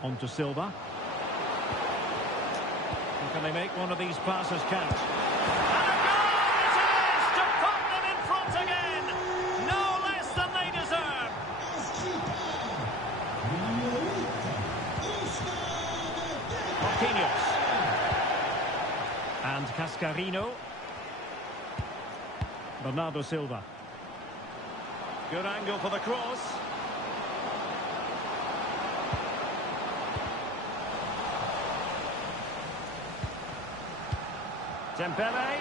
On to Silva. Can they make one of these passes count? And a goal it is to put them in front again. No less than they deserve. Marquinhos. And Cascarino. Bernardo Silva. Good angle for the cross. Dembele.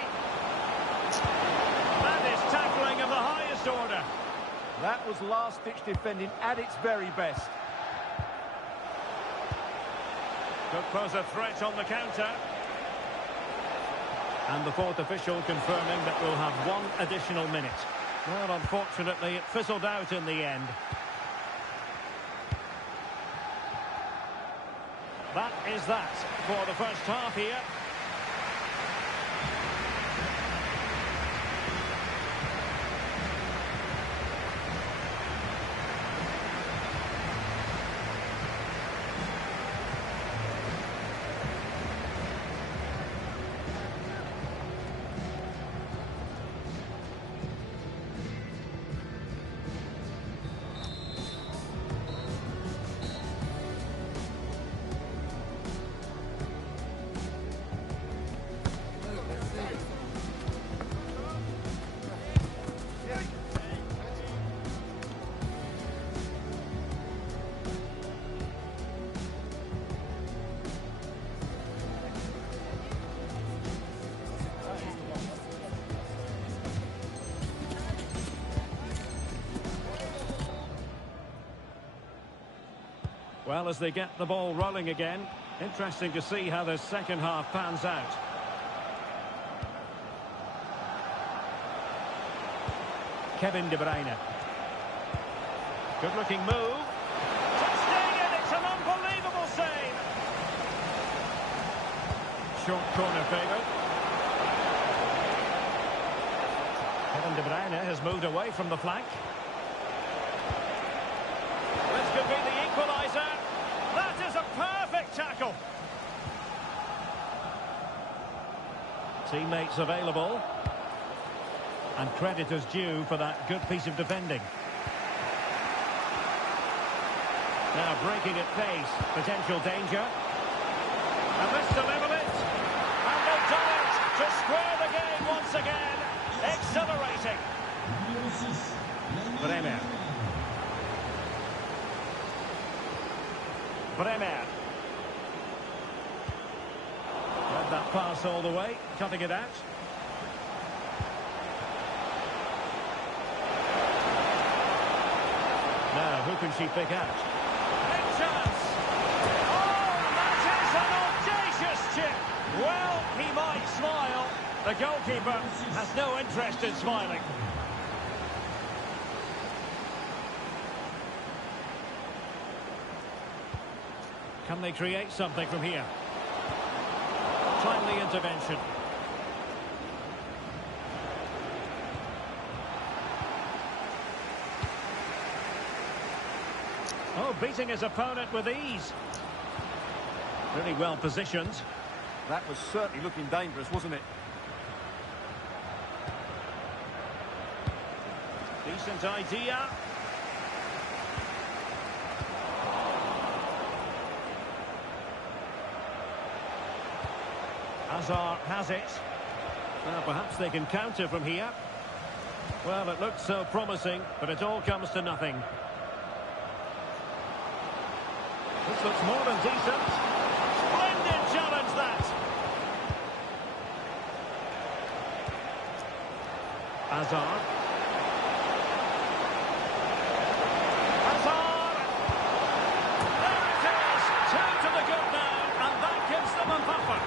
That is tackling of the highest order. That was last-ditch defending at its very best. Could pose a threat on the counter. And the fourth official confirming that we'll have one additional minute. Well, unfortunately, it fizzled out in the end. That is that for the first half here. Well, as they get the ball rolling again, interesting to see how the second half pans out. Kevin De Bruyne. Good-looking move. Touchdown, and it's an unbelievable save. Short corner favoured. Kevin De Bruyne has moved away from the flank. This could be the equaliser. That is a perfect tackle. Teammates available. And credit is due for that good piece of defending. Now breaking at pace. Potential danger. And this to level it. And they've done it to square the game once again. Accelerating. Bremer. Bremer. Read that pass all the way, cutting it out. Now, who can she pick out? Big chance! Oh, that is an audacious chip! Well, he might smile. The goalkeeper has no interest in smiling. Can they create something from here? Timely intervention. Oh, beating his opponent with ease. Really well positioned. That was certainly looking dangerous, wasn't it? Decent idea. Hazard has it. Well, perhaps they can counter from here. Well, it looked so promising, but it all comes to nothing. This looks more than decent. Splendid challenge, that. Hazard. Hazard! There it is! Two to the good now, and that gives them a buffer.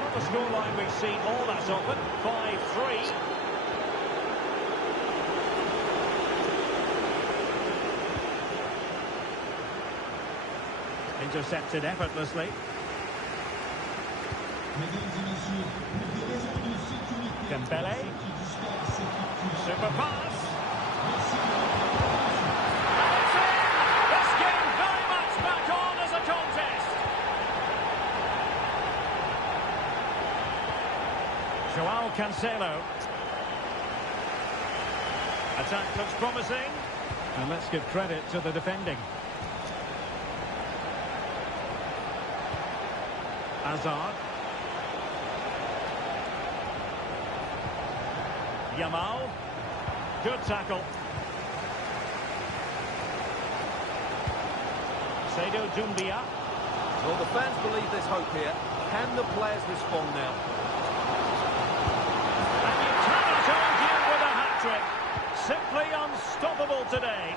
Not the scoreline we see all that often. 5-3. Intercepted effortlessly. Dembele. Super pass. And it's in! This game very much back on as a contest. Joao Cancelo. Attack looks promising. And let's give credit to the defending. Hazard. Yamal. Good tackle. Seydou Doumbia. Well, the fans believe there's hope here. Can the players respond now? And you cannot argue with a hat-trick. Simply unstoppable today.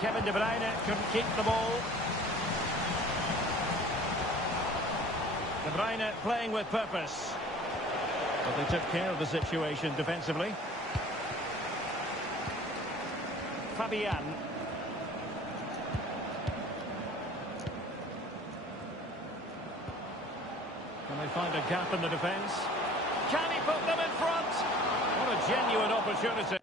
Kevin De Bruyne couldn't keep the ball. De Bruyne playing with purpose. But they took care of the situation defensively. Fabian. Can they find a gap in the defence? Can he put them in front? What a genuine opportunity.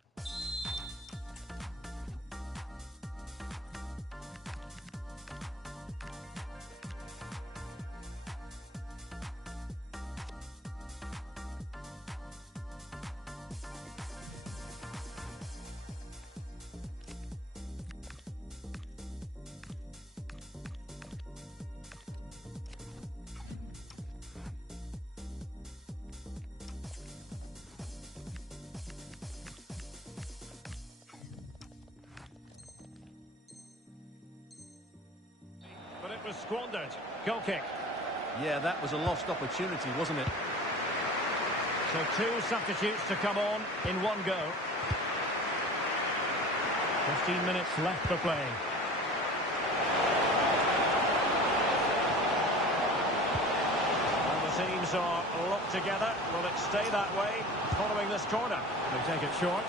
But it was squandered. Goal kick. Yeah, that was a lost opportunity, wasn't it? So two substitutes to come on in one go. 15 minutes left to play. And the teams are locked together. Will it stay that way following this corner? They take it short.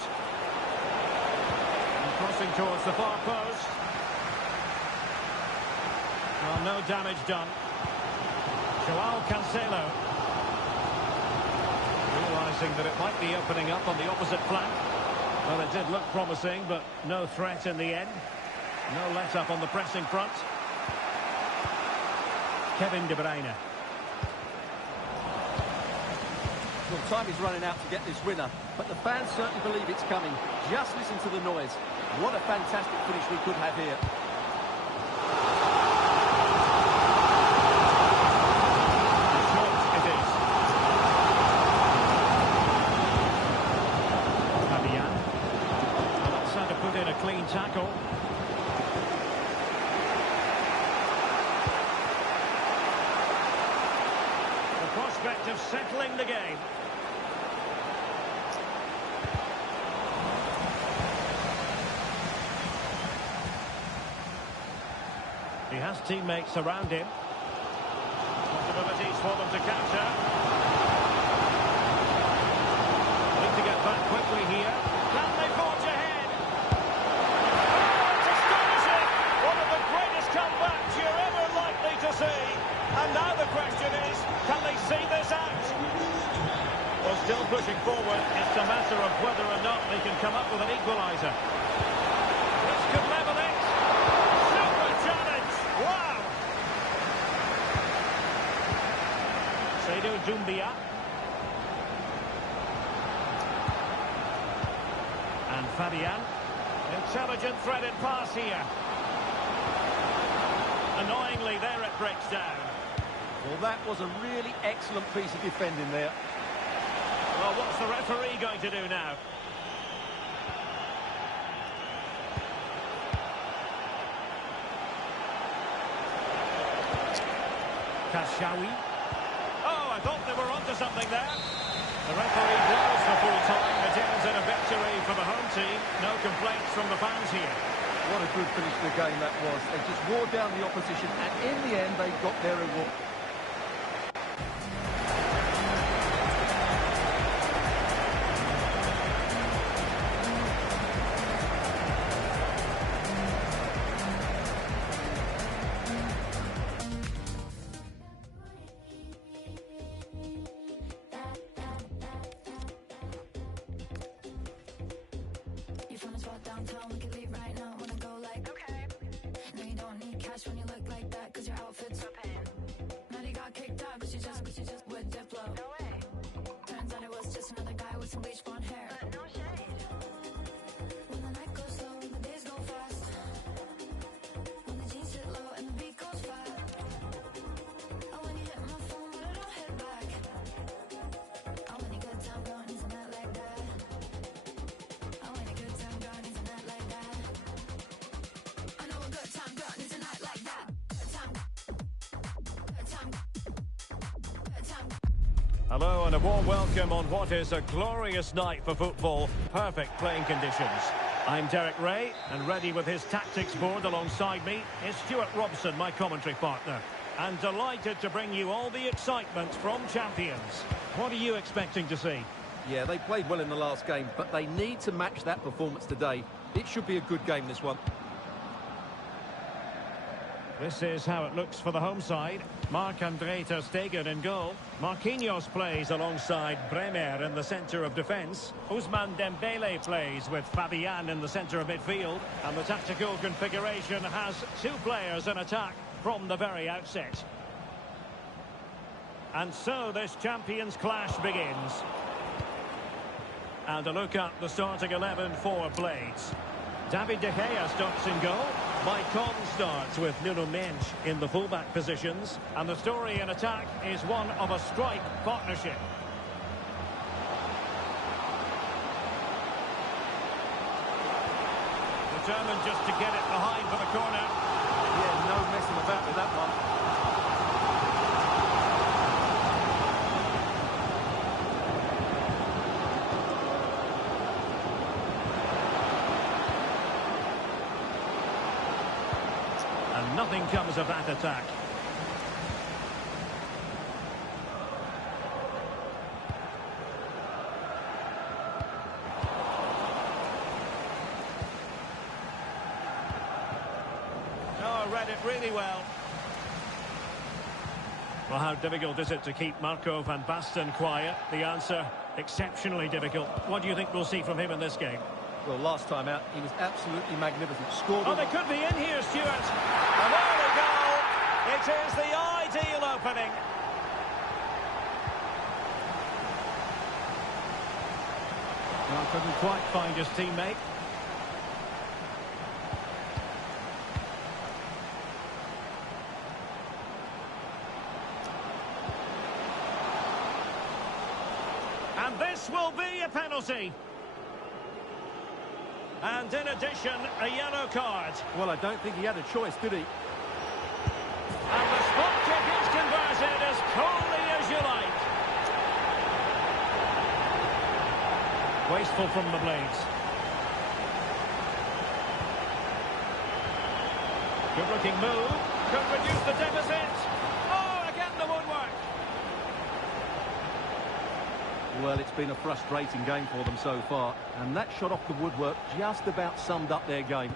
And crossing towards the far post. Well, no damage done. Joao Cancelo. Realising that it might be opening up on the opposite flank. Well, it did look promising, but no threat in the end. No let-up on the pressing front. Kevin De Bruyne. Well, time is running out to get this winner, but the fans certainly believe it's coming. Just listen to the noise. What a fantastic finish we could have here. Clean tackle. The prospect of settling the game. He has teammates around him. Possibilities for them to counter. Need to get back quickly here. Can they forge ahead? Comebacks you're ever likely to see. And now the question is, can they see this out? Well, still pushing forward. It's a matter of whether or not they can come up with an equaliser. This could level it. Super challenge. Wow. Seydou Doumbia. And Fabian. Intelligent threaded pass here. Annoyingly, there it breaks down. Well, that was a really excellent piece of defending there. Well, what's the referee going to do now? Kashawi. Oh, I thought they were onto something there. The referee blows for full time. It ends in a victory for the home team. No complaints from the fans here. What a good finish to the game that was. They just wore down the opposition, and in the end, they got their reward. You found a spot downtown, we can leave right now. Wanna go like, okay. No, you don't need cash when you look like that, cause your outfit's so pain. Maddie got kicked out, cause she just with Diplo. No way. Turns out it was just another guy with some bleach blonde hair. But no shade. When the night goes slow, the days go fast. When the jeans sit low and the beat goes fat. Oh, when you hit my phone, but I don't hit back. Oh, when you good time, don't need a night like that. Oh, when a good time girl needs a night like that. I know a good time girl needs a night like that. Good time. Hello and a warm welcome on what is a glorious night for football. Perfect playing conditions. I'm Derek Ray, and ready with his tactics board alongside me is Stuart Robson, my commentary partner. And delighted to bring you all the excitement from Champions. What are you expecting to see? Yeah, they played well in the last game, but they need to match that performance today. It should be a good game, this one. This is how it looks for the home side. Marc-André ter Stegen in goal. Marquinhos plays alongside Bremer in the centre of defence. Ousmane Dembele plays with Fabian in the centre of midfield. And the tactical configuration has two players in attack from the very outset. And so this Champions clash begins. And a look at the starting 11 for Blades. David De Gea starts in goal. Mike Conn starts with Nuno Mendes in the fullback positions. And the story in attack is one of a strike partnership. Determined just to get it behind for the corner. Yeah, no messing about with that one. And nothing comes of that attack. Oh, read it really well. Well, how difficult is it to keep Marco van Basten quiet? The answer, exceptionally difficult. What do you think we'll see from him in this game? Well, last time out, he was absolutely magnificent. Scored. Oh, they could be in here, Stuart. And there we go. It is the ideal opening. Well, couldn't quite find his teammate. And this will be a penalty. And in addition, a yellow card. Well, I don't think he had a choice, did he? And the spot kick is converted as coolly as you like. Wasteful from the Blades. Good looking move. Could reduce the deficit. Oh, again the woodwork. Well, it's been a frustrating game for them so far, and that shot off the woodwork just about summed up their game.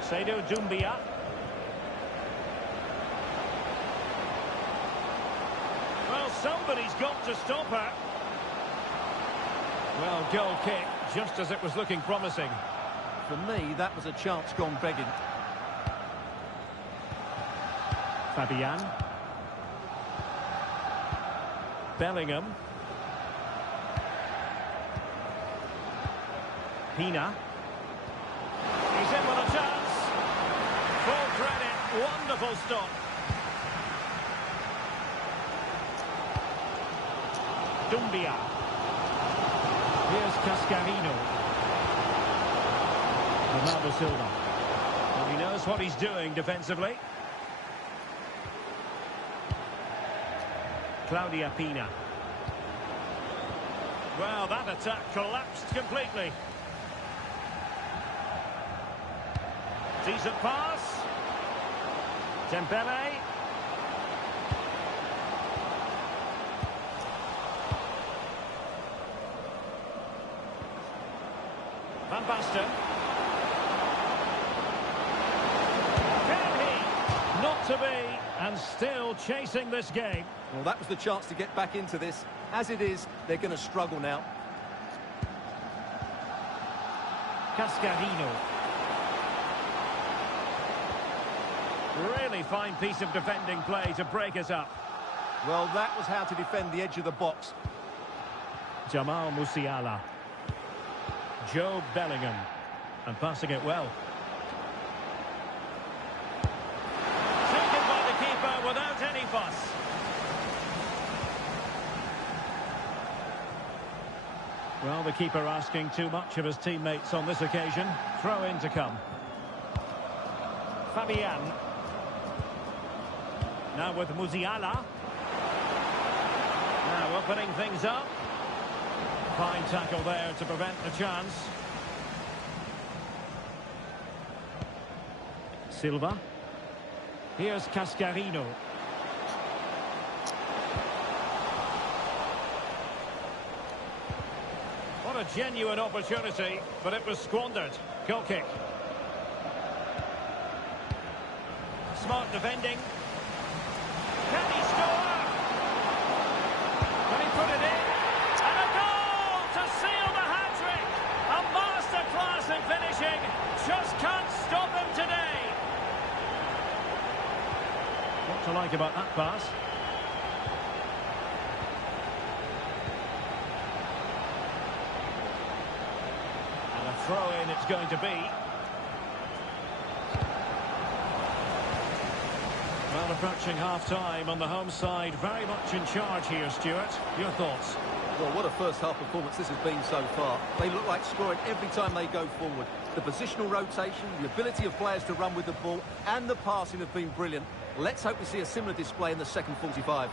Seydou Doumbia. Well, somebody's got to stop her. Well, goal kick, just as it was looking promising. For me, that was a chance gone begging. Fabian. Bellingham. Pina. He's in with a chance. Wonderful stop. Dumbia. Here's Cascarino. Bernardo Silva. Well, he knows what he's doing defensively. Claudia Pina. Well, that attack collapsed completely. Decent pass. Dembele. Van Basten. Can he? Not to be, and still chasing this game. Well, that was the chance to get back into this. As it is, they're going to struggle now. Cascarino. Really fine piece of defending play to break us up. Well, that was how to defend the edge of the box. Jamal Musiala. Joe Bellingham. And passing it well. Taken by the keeper without any fuss. Well, the keeper asking too much of his teammates on this occasion. Throw in to come. Fabian. Now with Musiala. Now opening things up. Fine tackle there to prevent the chance. Silva. Here's Cascarino. What a genuine opportunity, but it was squandered. Goal kick. Smart defending. Can he score? Can he put it in? And a goal to seal the hat-trick. A masterclass in finishing. Just can't stop him today. What to like about that pass? And a throw-in it's going to be. Well, approaching half-time on the home side, very much in charge here, Stuart. Your thoughts? Well, what a first-half performance this has been so far. They look like scoring every time they go forward. The positional rotation, the ability of players to run with the ball, and the passing have been brilliant. Let's hope we see a similar display in the second 45.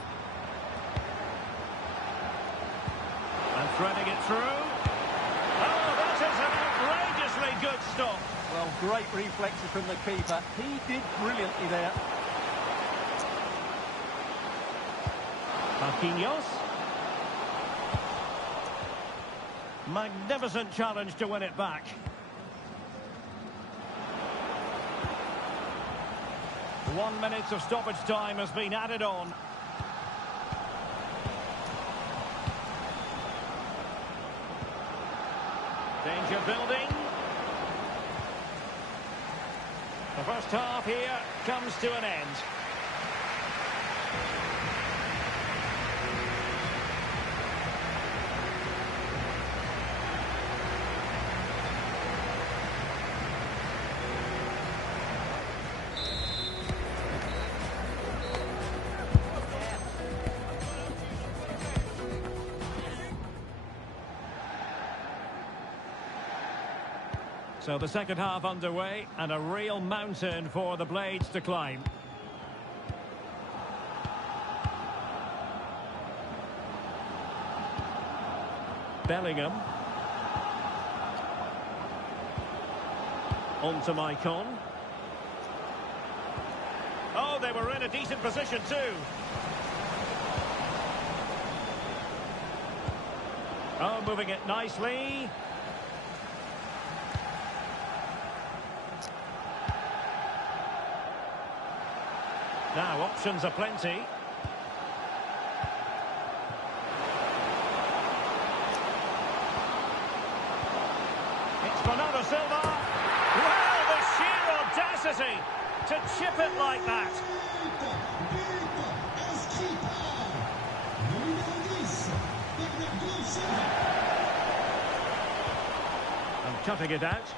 And threading it through. Oh, that is an outrageously good stop. Well, great reflexes from the keeper. He did brilliantly there. Marquinhos. Magnificent challenge to win it back. One minute of stoppage time has been added on. Danger building. The first half here comes to an end. So the second half underway, and a real mountain for the Blades to climb. Bellingham. On to Maicon. Oh, they were in a decent position too. Oh, moving it nicely. Now, options are plenty. It's Bernardo Silva. Well, the sheer audacity to chip it like that. And cutting it out.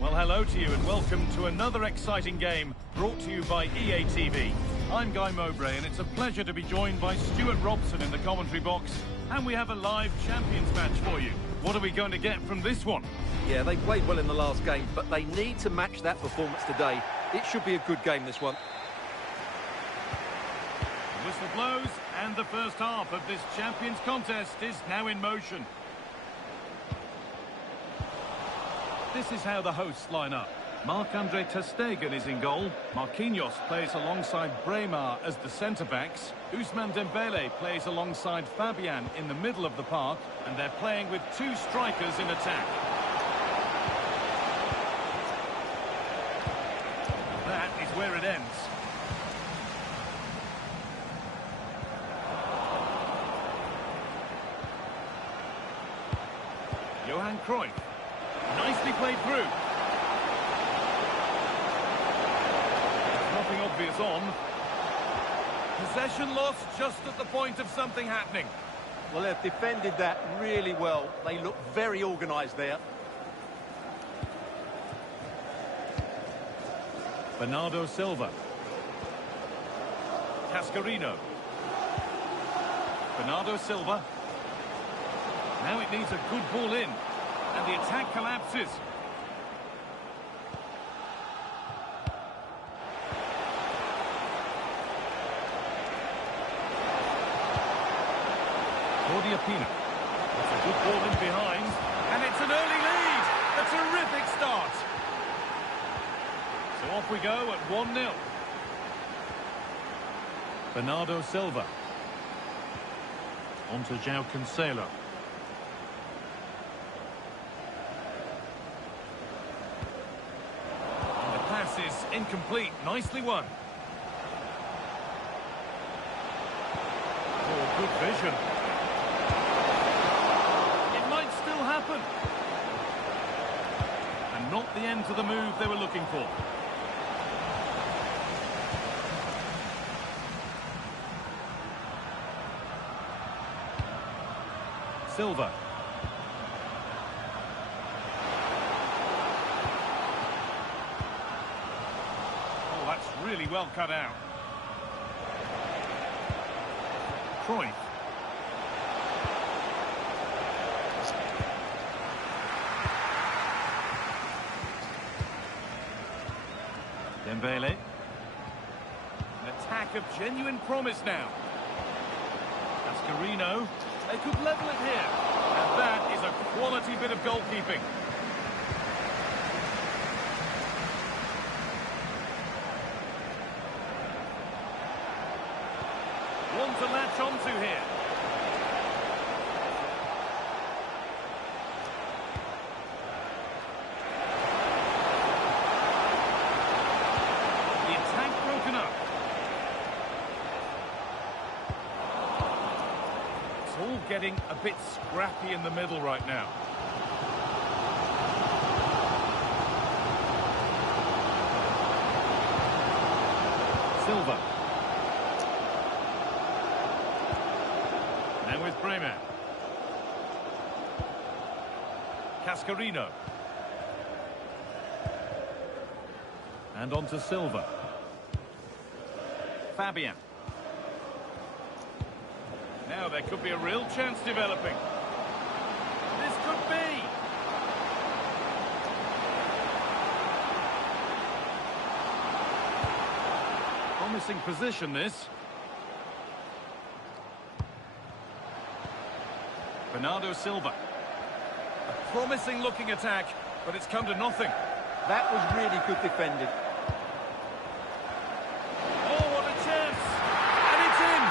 Well, hello to you and welcome to another exciting game brought to you by EA TV. I'm Guy Mowbray and it's a pleasure to be joined by Stuart Robson in the commentary box, and we have a live Champions match for you. What are we going to get from this one? Yeah, they played well in the last game, but they need to match that performance today. It should be a good game, this one. The whistle blows and the first half of this Champions contest is now in motion. This is how the hosts line up. Marc-Andre ter Stegen is in goal. Marquinhos plays alongside Bremer as the centre-backs. Ousmane Dembele plays alongside Fabian in the middle of the park. And they're playing with two strikers in attack. That is where it ends. Johan Cruyff. Nicely played through. Nothing obvious on. Possession lost just at the point of something happening. Well, they've defended that really well. They look very organised there. Bernardo Silva. Cascarino. Bernardo Silva. Now it needs a good ball in. And the attack collapses. Claudia Pina. That's a good ball in behind. And it's an early lead. A terrific start. So off we go at 1-0. Bernardo Silva. On to João Cancelo. Is incomplete. Nicely won. Oh, good vision. It might still happen. And not the end to the move they were looking for. Silva. Really well cut out. Cruyff. Dembele. An attack of genuine promise now. Cascarino. They could level it here. And that is a quality bit of goalkeeping. One to latch onto here. The attack broken up. It's all getting a bit scrappy in the middle right now. Silva. And with Bremer. Cascarino. And on to Silva. Fabian. Now there could be a real chance developing. This could be. Promising position, this. Bernardo Silva. A promising looking attack, but it's come to nothing. That was really good defending. Oh, what a chance! And it's in!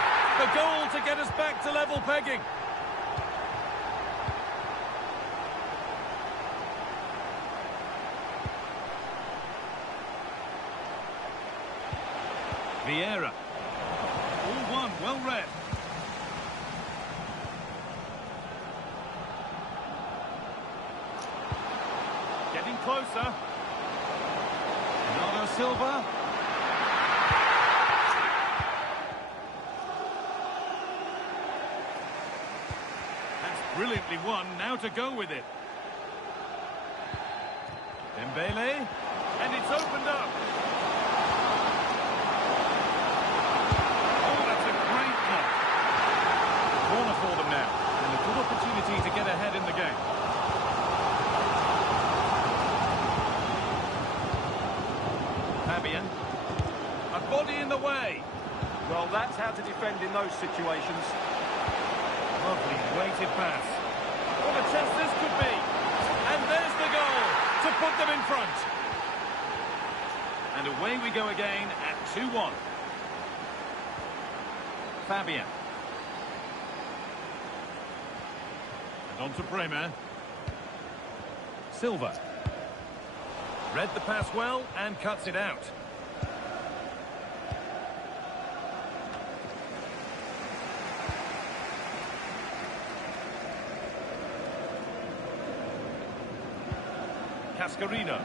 The goal to get us back to level pegging. Vieira. All one, well read. Getting closer. Bernardo Silva. That's brilliantly won. Now to go with it. Dembele, and it's opened up. Oh, that's a great knock. Corner for them now, and a good opportunity to get ahead in the game. Fabian, a body in the way. Well, that's how to defend in those situations. Lovely weighted pass. What a chance this could be. And there's the goal to put them in front. And away we go again at 2-1. Fabian. And on to Bremer. Silva. Read the pass well and cuts it out. Cascarino.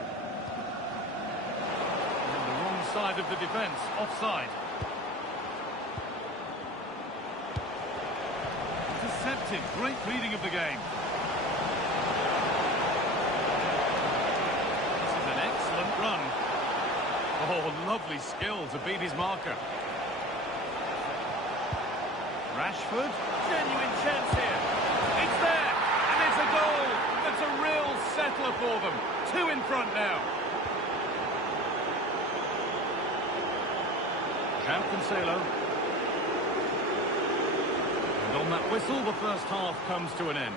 On the wrong side of the defence, offside. Intercepted, great reading of the game. This is an excellent run. Oh, lovely skill to beat his marker. Rashford, genuine chance here. It's there, and it's a goal. That's a real settler for them. 2 in front now. João Cancelo. And on that whistle, the first half comes to an end.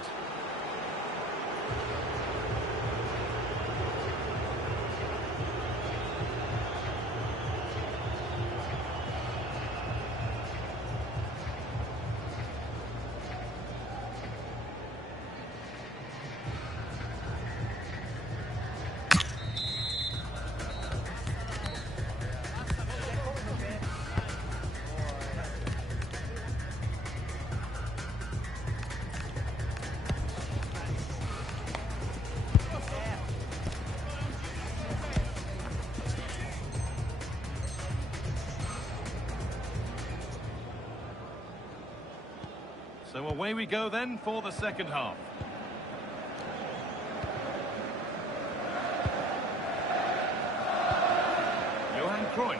So away we go then for the second half. Johan Cruyff.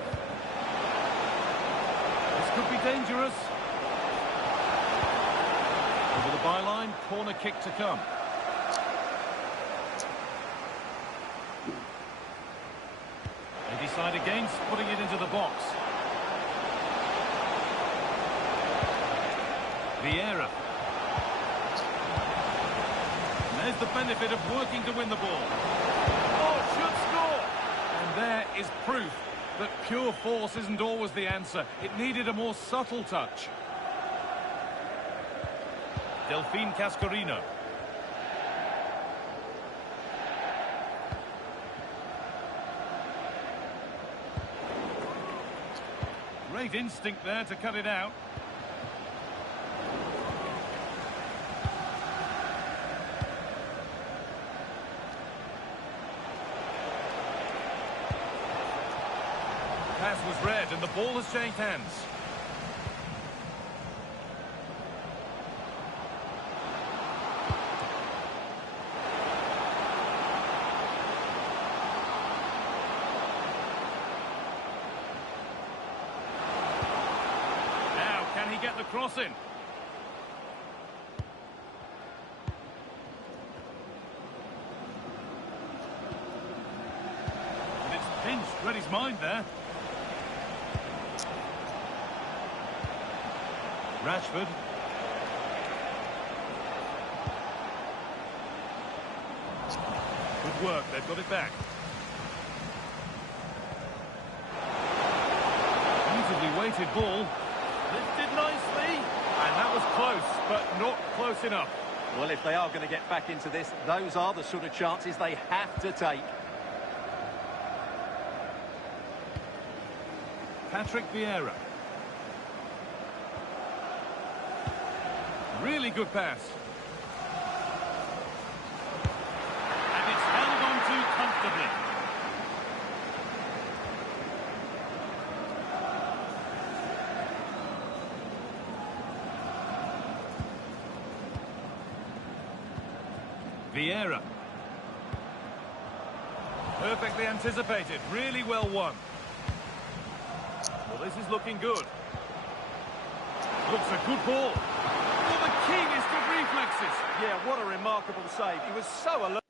This could be dangerous. Over the byline, corner kick to come. They decide against putting it into the box. Vieira. And there's the benefit of working to win the ball. Oh, should score! And there is proof that pure force isn't always the answer. It needed a more subtle touch. Delphine Cascarino. Great instinct there to cut it out. Pass was read and the ball has changed hands. Now, can he get the cross in? And it's pinched, read his mind there. Rashford. Good work, they've got it back. Beautifully weighted ball. Lifted nicely. And that was close, but not close enough. Well, if they are going to get back into this, those are the sort of chances they have to take. Patrick Vieira. Really good pass. And it's held on to comfortably. Vieira. Perfectly anticipated, really well won. Well, this is looking good. Looks a good ball. Oh, the keenest of reflexes. Yeah, what a remarkable save. He was so alert.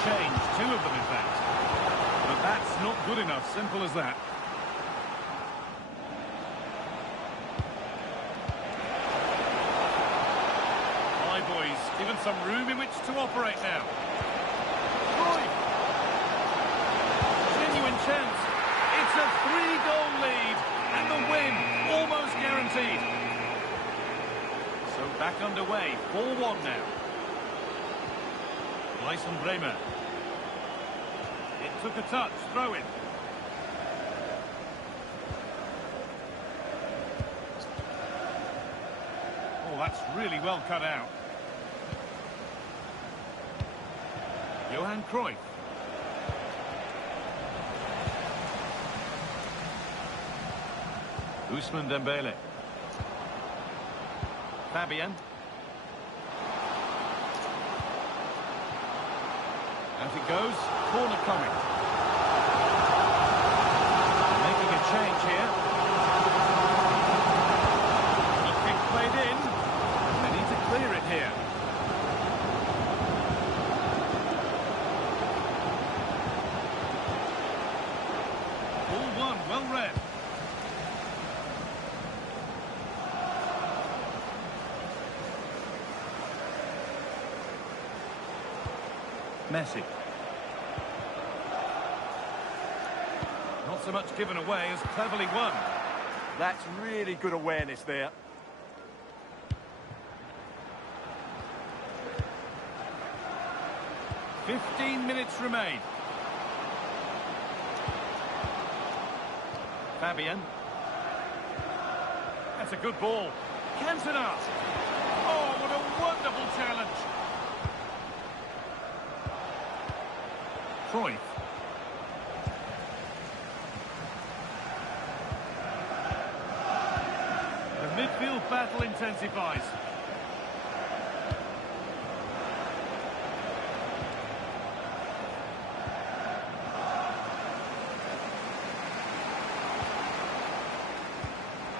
Change, two of them in fact. But that's not good enough, simple as that. My boys, given some room in which to operate now. Cruyff. Genuine chance. It's a 3-goal lead, and the win almost guaranteed. So back underway, 4-1 now. Lyson Bremer. It took a touch, throw in. Oh, that's really well cut out. Johan Cruyff. Ousmane Dembele. Fabian. Out it goes, corner coming. Making a change here. The kick played in. They need to clear it here. Ball one, well read. Messi. Not so much given away as cleverly won. That's really good awareness there. "15 minutes remain. Fabian. That's a good ball. Cantona. Oh, what a wonderful challenge. Cruyff. The midfield battle intensifies.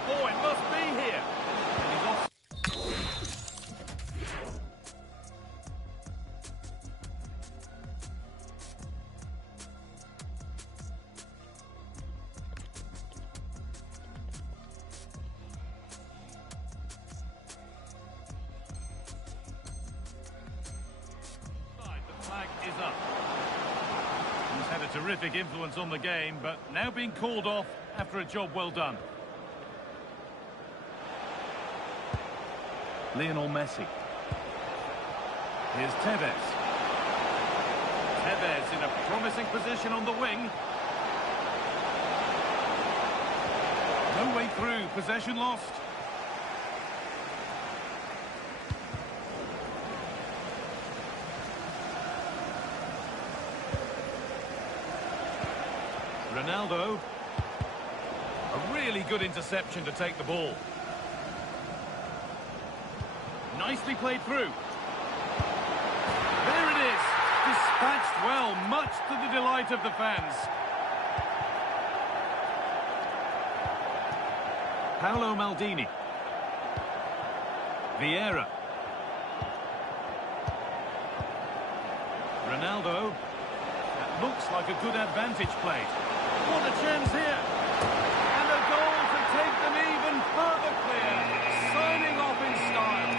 Oh, it must be here. And he's off. The flag is up. He's had a terrific influence on the game, but now being called off after a job well done. Lionel Messi. Here's Tevez. Tevez in a promising position on the wing. No way through, possession lost. Ronaldo. A really good interception to take the ball. Nicely played through. There it is. Dispatched well, much to the delight of the fans. Paolo Maldini. Vieira. Ronaldo. That looks like a good advantage played. What a chance here. And a goal to take them even further clear. Signing off in style.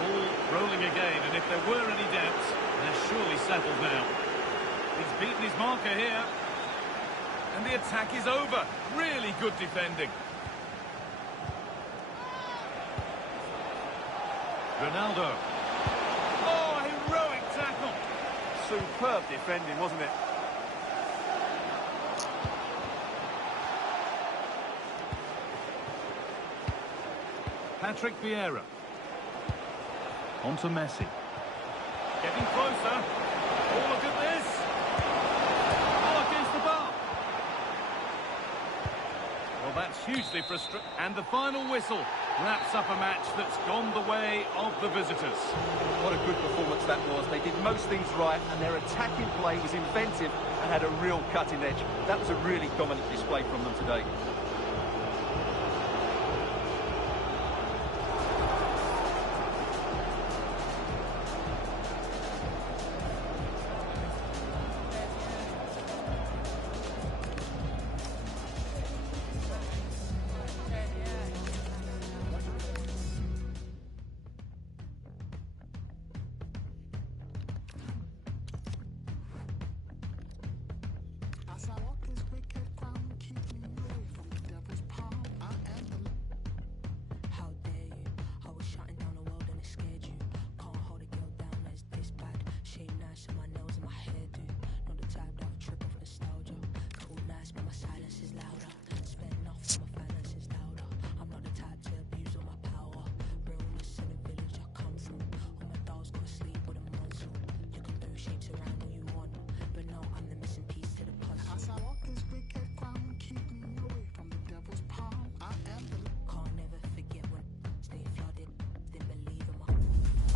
Ball rolling again, and if there were any doubts, they're surely settled now. He's beaten his marker here. And the attack is over. Really good defending. Ronaldo. Oh, heroic tackle. Superb defending, wasn't it? Patrick Vieira. On to Messi. Getting closer. Oh, look at this. Oh, against the bar. Well, that's hugely frustrating. And the final whistle wraps up a match that's gone the way of the visitors. What a good performance that was. They did most things right, and their attacking play was inventive and had a real cutting edge. That was a really dominant display from them today.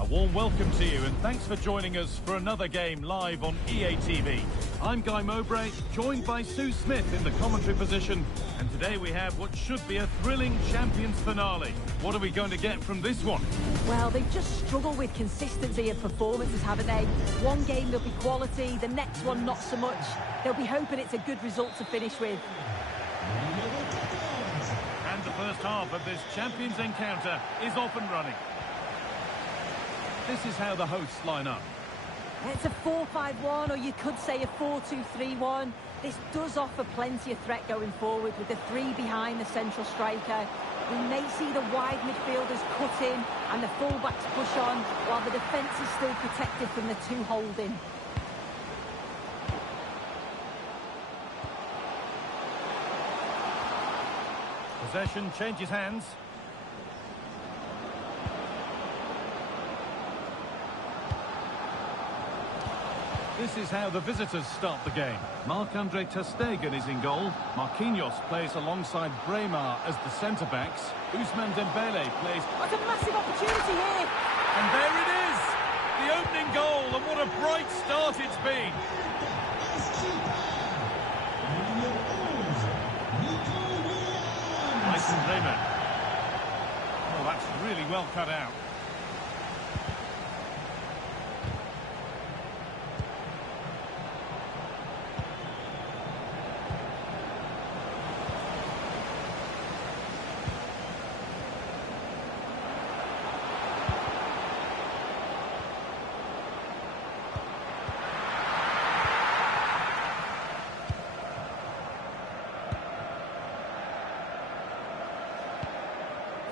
A warm welcome to you and thanks for joining us for another game live on EA TV. I'm Guy Mowbray, joined by Sue Smith in the commentary position, and today we have what should be a thrilling Champions finale. What are we going to get from this one? Well, they've just struggled with consistency of performances, haven't they? One game there'll be quality, the next one not so much. They'll be hoping it's a good result to finish with. And the first half of this Champions encounter is off and running. This is how the hosts line up. It's a 4-5-1, or you could say a 4-2-3-1. This does offer plenty of threat going forward with the three behind the central striker. We may see the wide midfielders cut in and the fullbacks push on, while the defence is still protected from the two holding. Possession changes hands. This is how the visitors start the game. Marc-Andre ter Stegen is in goal. Marquinhos plays alongside Bremer as the centre-backs. Ousmane Dembele plays... That's a massive opportunity here! And there it is! The opening goal, and what a bright start it's been! Mason Bremer. Oh, that's really well cut out.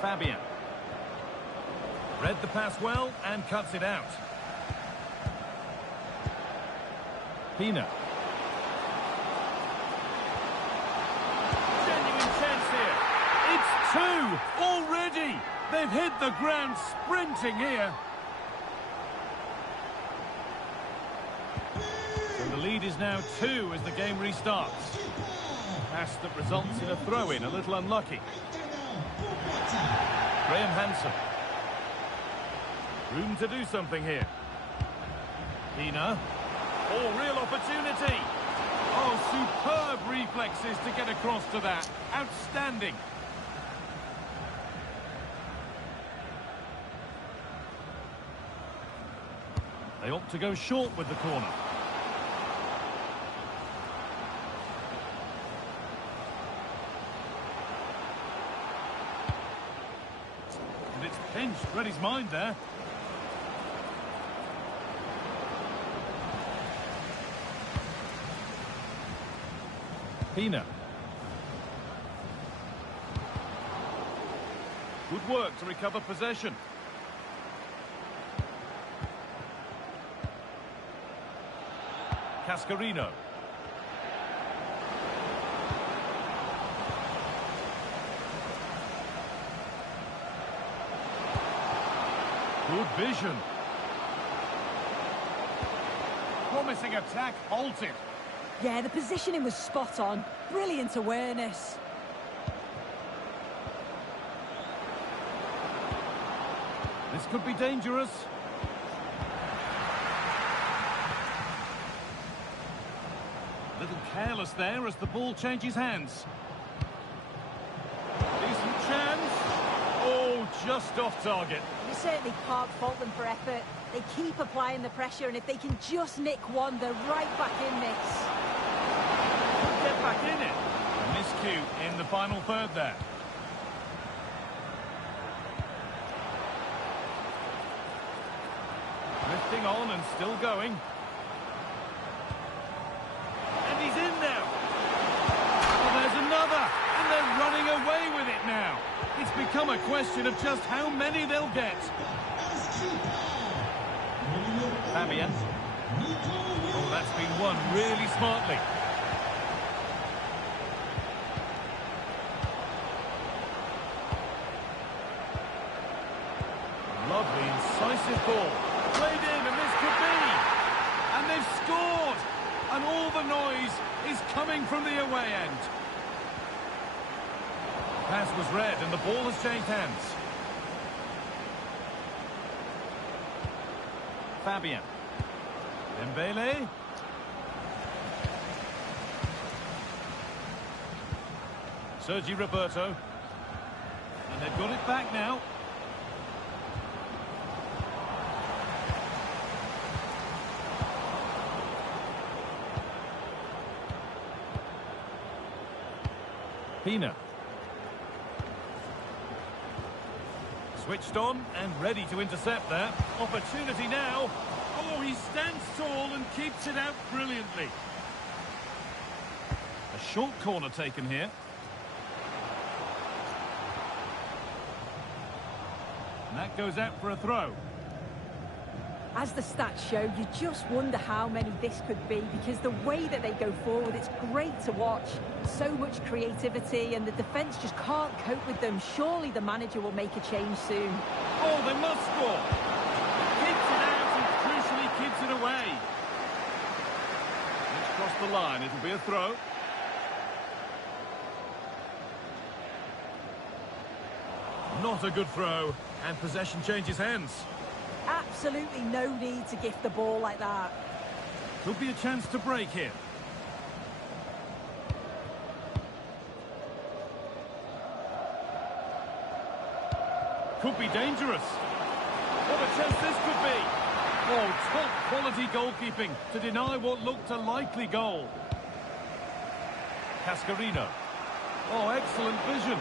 Fabian. Read the pass well and cuts it out. Pina. Genuine chance here. It's two already. They've hit the ground sprinting here. So the lead is now 2 as the game restarts. Pass that results in a throw-in, a little unlucky. Graham Hansen. Room to do something here. Pina. Oh, real opportunity. Oh, superb reflexes to get across to that. Outstanding. They opt to go short with the corner. And it's pinched. Read his mind there. Pina. Good work to recover Cascarino. Good vision. Promising attack halted. Yeah, the positioning was spot on. Brilliant awareness. This could be dangerous. A little careless there as the ball changes hands. Decent chance. Oh, just off target. You certainly can't fault them for effort. They keep applying the pressure, and if they can just nick one, they're right back in this. Get back in it. A miscue in the final third there. Drifting on and still going. And he's in now. Oh, there's another. And they're running away with it now. It's become a question of just how many they'll get. Fabian. Oh, that's been won really smartly. Lovely, incisive ball. Played in, and this could be. And they've scored. And all the noise is coming from the away end. The pass was read, and the ball has changed hands. Fabian. Dembele. Sergi Roberto. And they've got it back now. Pina. Switched on and ready to intercept there. Opportunity now. Oh, he stands tall and keeps it out brilliantly. A short corner taken here. And that goes out for a throw. As the stats show, you just wonder how many this could be, because the way that they go forward, it's great to watch. So much creativity, and the defence just can't cope with them. Surely the manager will make a change soon. Oh, they must score. Keeps it out and crucially keeps it away. It's crossed the line. It'll be a throw. Not a good throw, and possession changes hands. Absolutely no need to gift the ball like that. Could be a chance to break here. Could be dangerous. What a chance this could be. Oh, top quality goalkeeping to deny what looked a likely goal. Cascarino. Oh, excellent vision.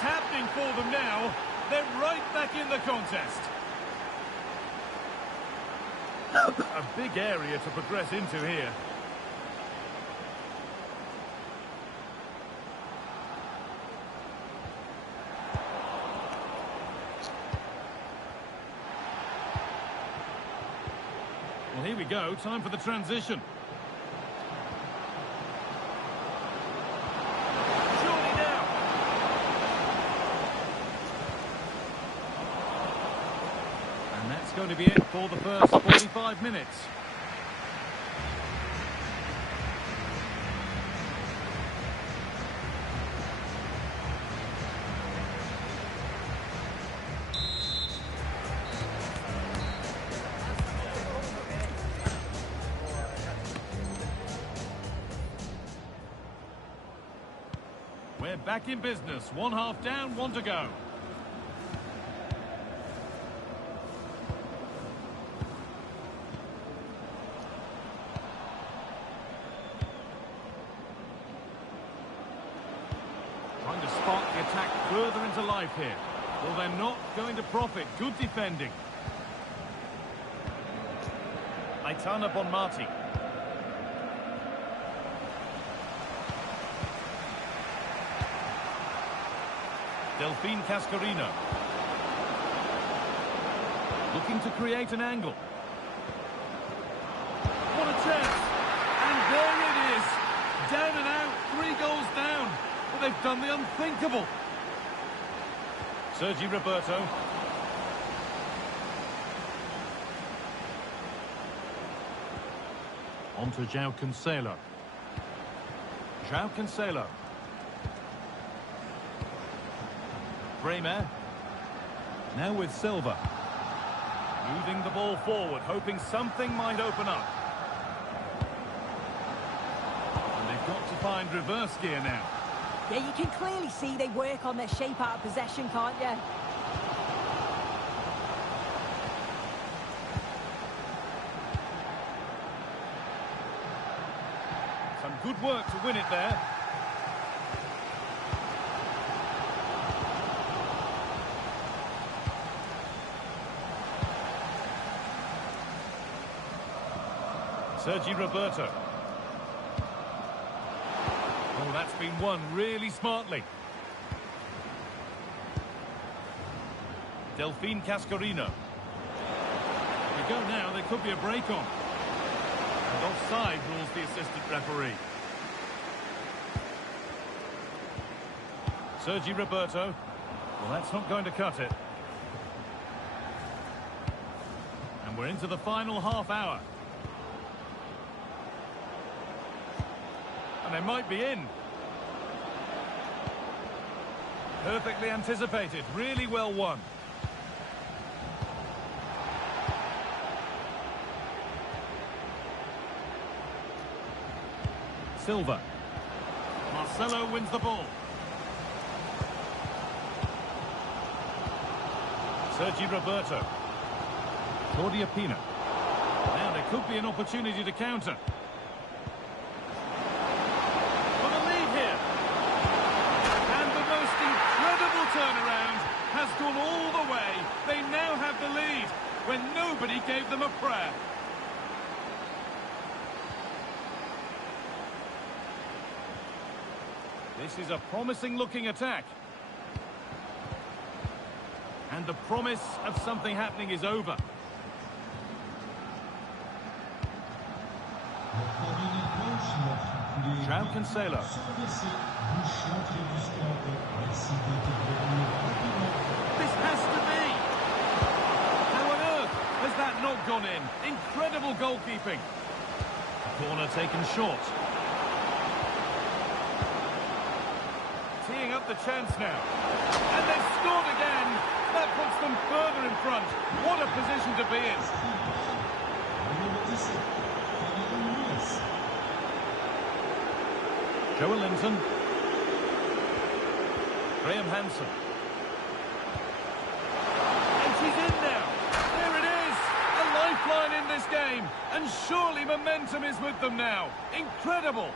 Happening for them now. They're right back in the contest. A big area to progress into here. Well, here we go. Time for the transition. Going to be it for the first 45 minutes. We're back in business. One half down, one to go. Trying to spark the attack further into life here. Well, they're not going to profit. Good defending. Aitana Bonmati. Delphine Cascarino. Looking to create an angle. What a chance! And there it is! Down and out, 3 goals down. But they've done the unthinkable. Sergi Roberto. On to João Cancelo. João Cancelo. Bremer. Now with Silva. Moving the ball forward, hoping something might open up. And they've got to find reverse gear now. Yeah, you can clearly see they work on their shape out of possession, can't you? Some good work to win it there. Sergi Roberto. Oh, that's been won really smartly. Delphine Cascarino. We go now, there could be a break on. And offside rules the assistant referee. Sergi Roberto. Well, that's not going to cut it. And we're into the final half hour. And they might be in. Perfectly anticipated, really well won. Silva. Marcelo wins the ball. Sergi Roberto. Claudia Pina. Now there could be an opportunity to counter. Turnaround has gone all the way. They now have the lead when nobody gave them a prayer. This is a promising looking attack. And the promise of something happening is over. João Cancelo. This has to be. How on earth has that not gone in? Incredible goalkeeping. Corner taken short. Teeing up the chance now. And they've scored again. That puts them further in front. What a position to be in. Joel Linton. Graham Hansen. And she's in now. There it is. A lifeline in this game. And surely momentum is with them now. Incredible.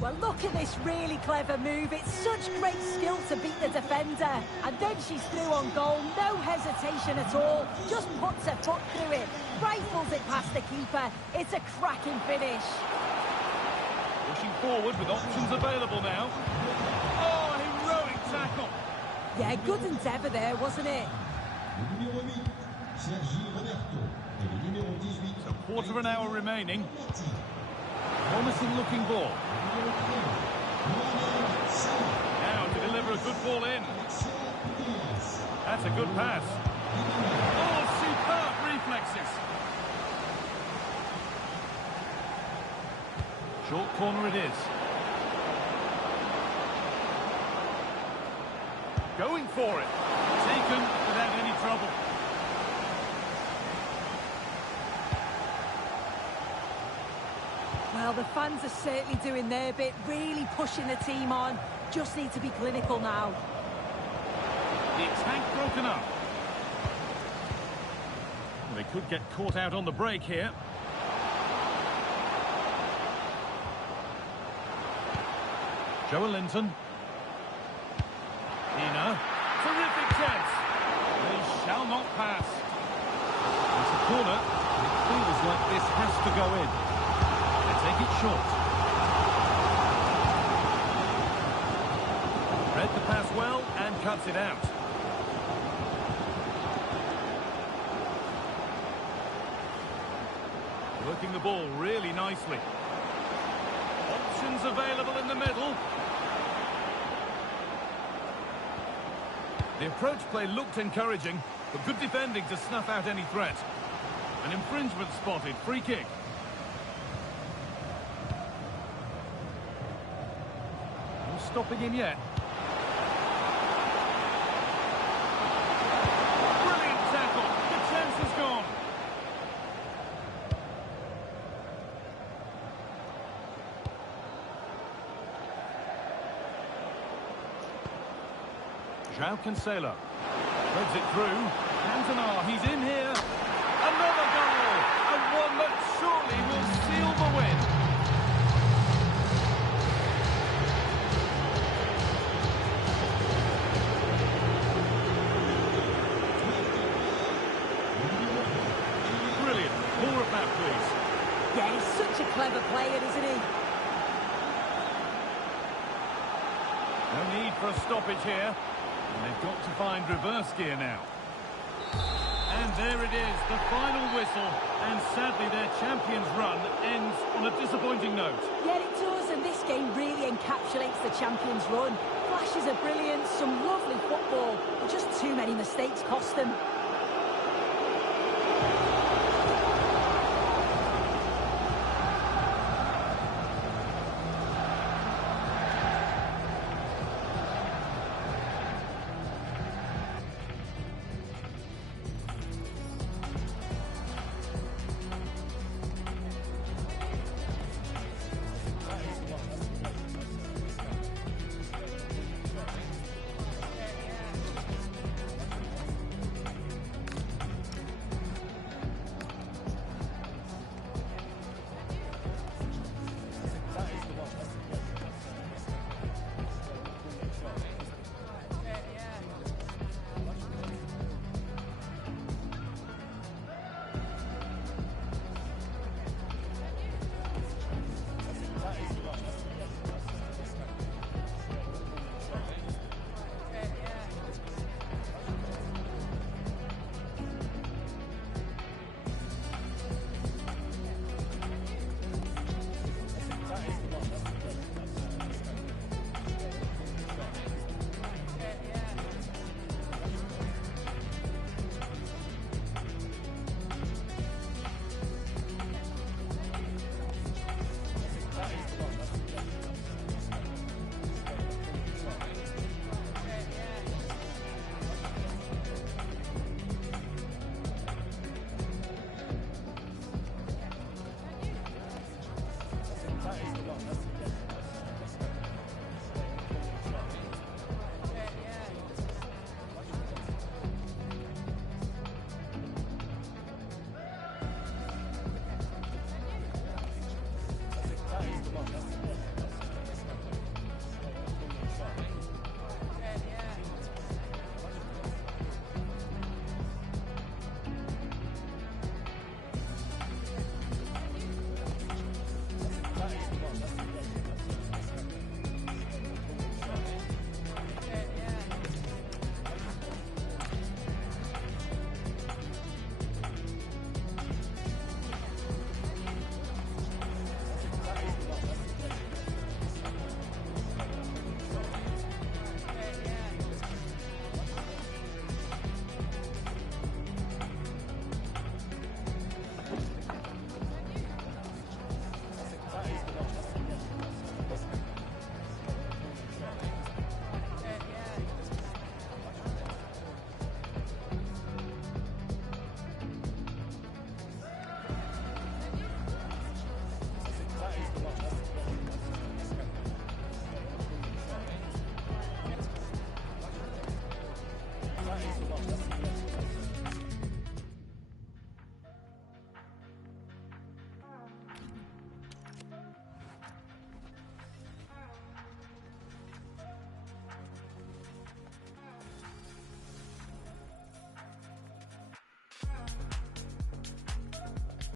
Well, look at this really clever move. It's such great skill to beat the defender. And then she's through on goal. No hesitation at all. Just puts her foot through it. Rifles it past the keeper. It's a cracking finish. Pushing forward with options available now. Oh, heroic tackle. Yeah, good endeavour there, wasn't it? So quarter of an hour remaining. Promising looking ball. Now to deliver a good ball in. That's a good pass. Oh, superb reflexes. Short corner it is. Going for it. Taken without any trouble. Well, Well, the fans are certainly doing their bit, really pushing the team on. Just need to be clinical now. The attack broken up. They could get caught out on the break here. Joe Linton. Ina. Terrific chance. They shall not pass. It's a corner. It feels like this has to go in. They take it short. Read the pass well and cuts it out. Working the ball really nicely. Options available in the middle. The approach play looked encouraging, but good defending to snuff out any threat. An infringement spotted. Free kick. No stopping him yet. Brilliant tackle. The chance is gone. João Cancelo threads it through. Cantona, he's in here. Another goal, and one that surely will seal the win. Brilliant. More of that, please. Yeah, he's such a clever player, isn't he? No need for a stoppage here. And they've got to find reverse gear now. And there it is, the final whistle. And sadly, their champions' run ends on a disappointing note. Yeah, it does, and this game really encapsulates the champions' run. Flashes of brilliance, some lovely football, but just too many mistakes cost them.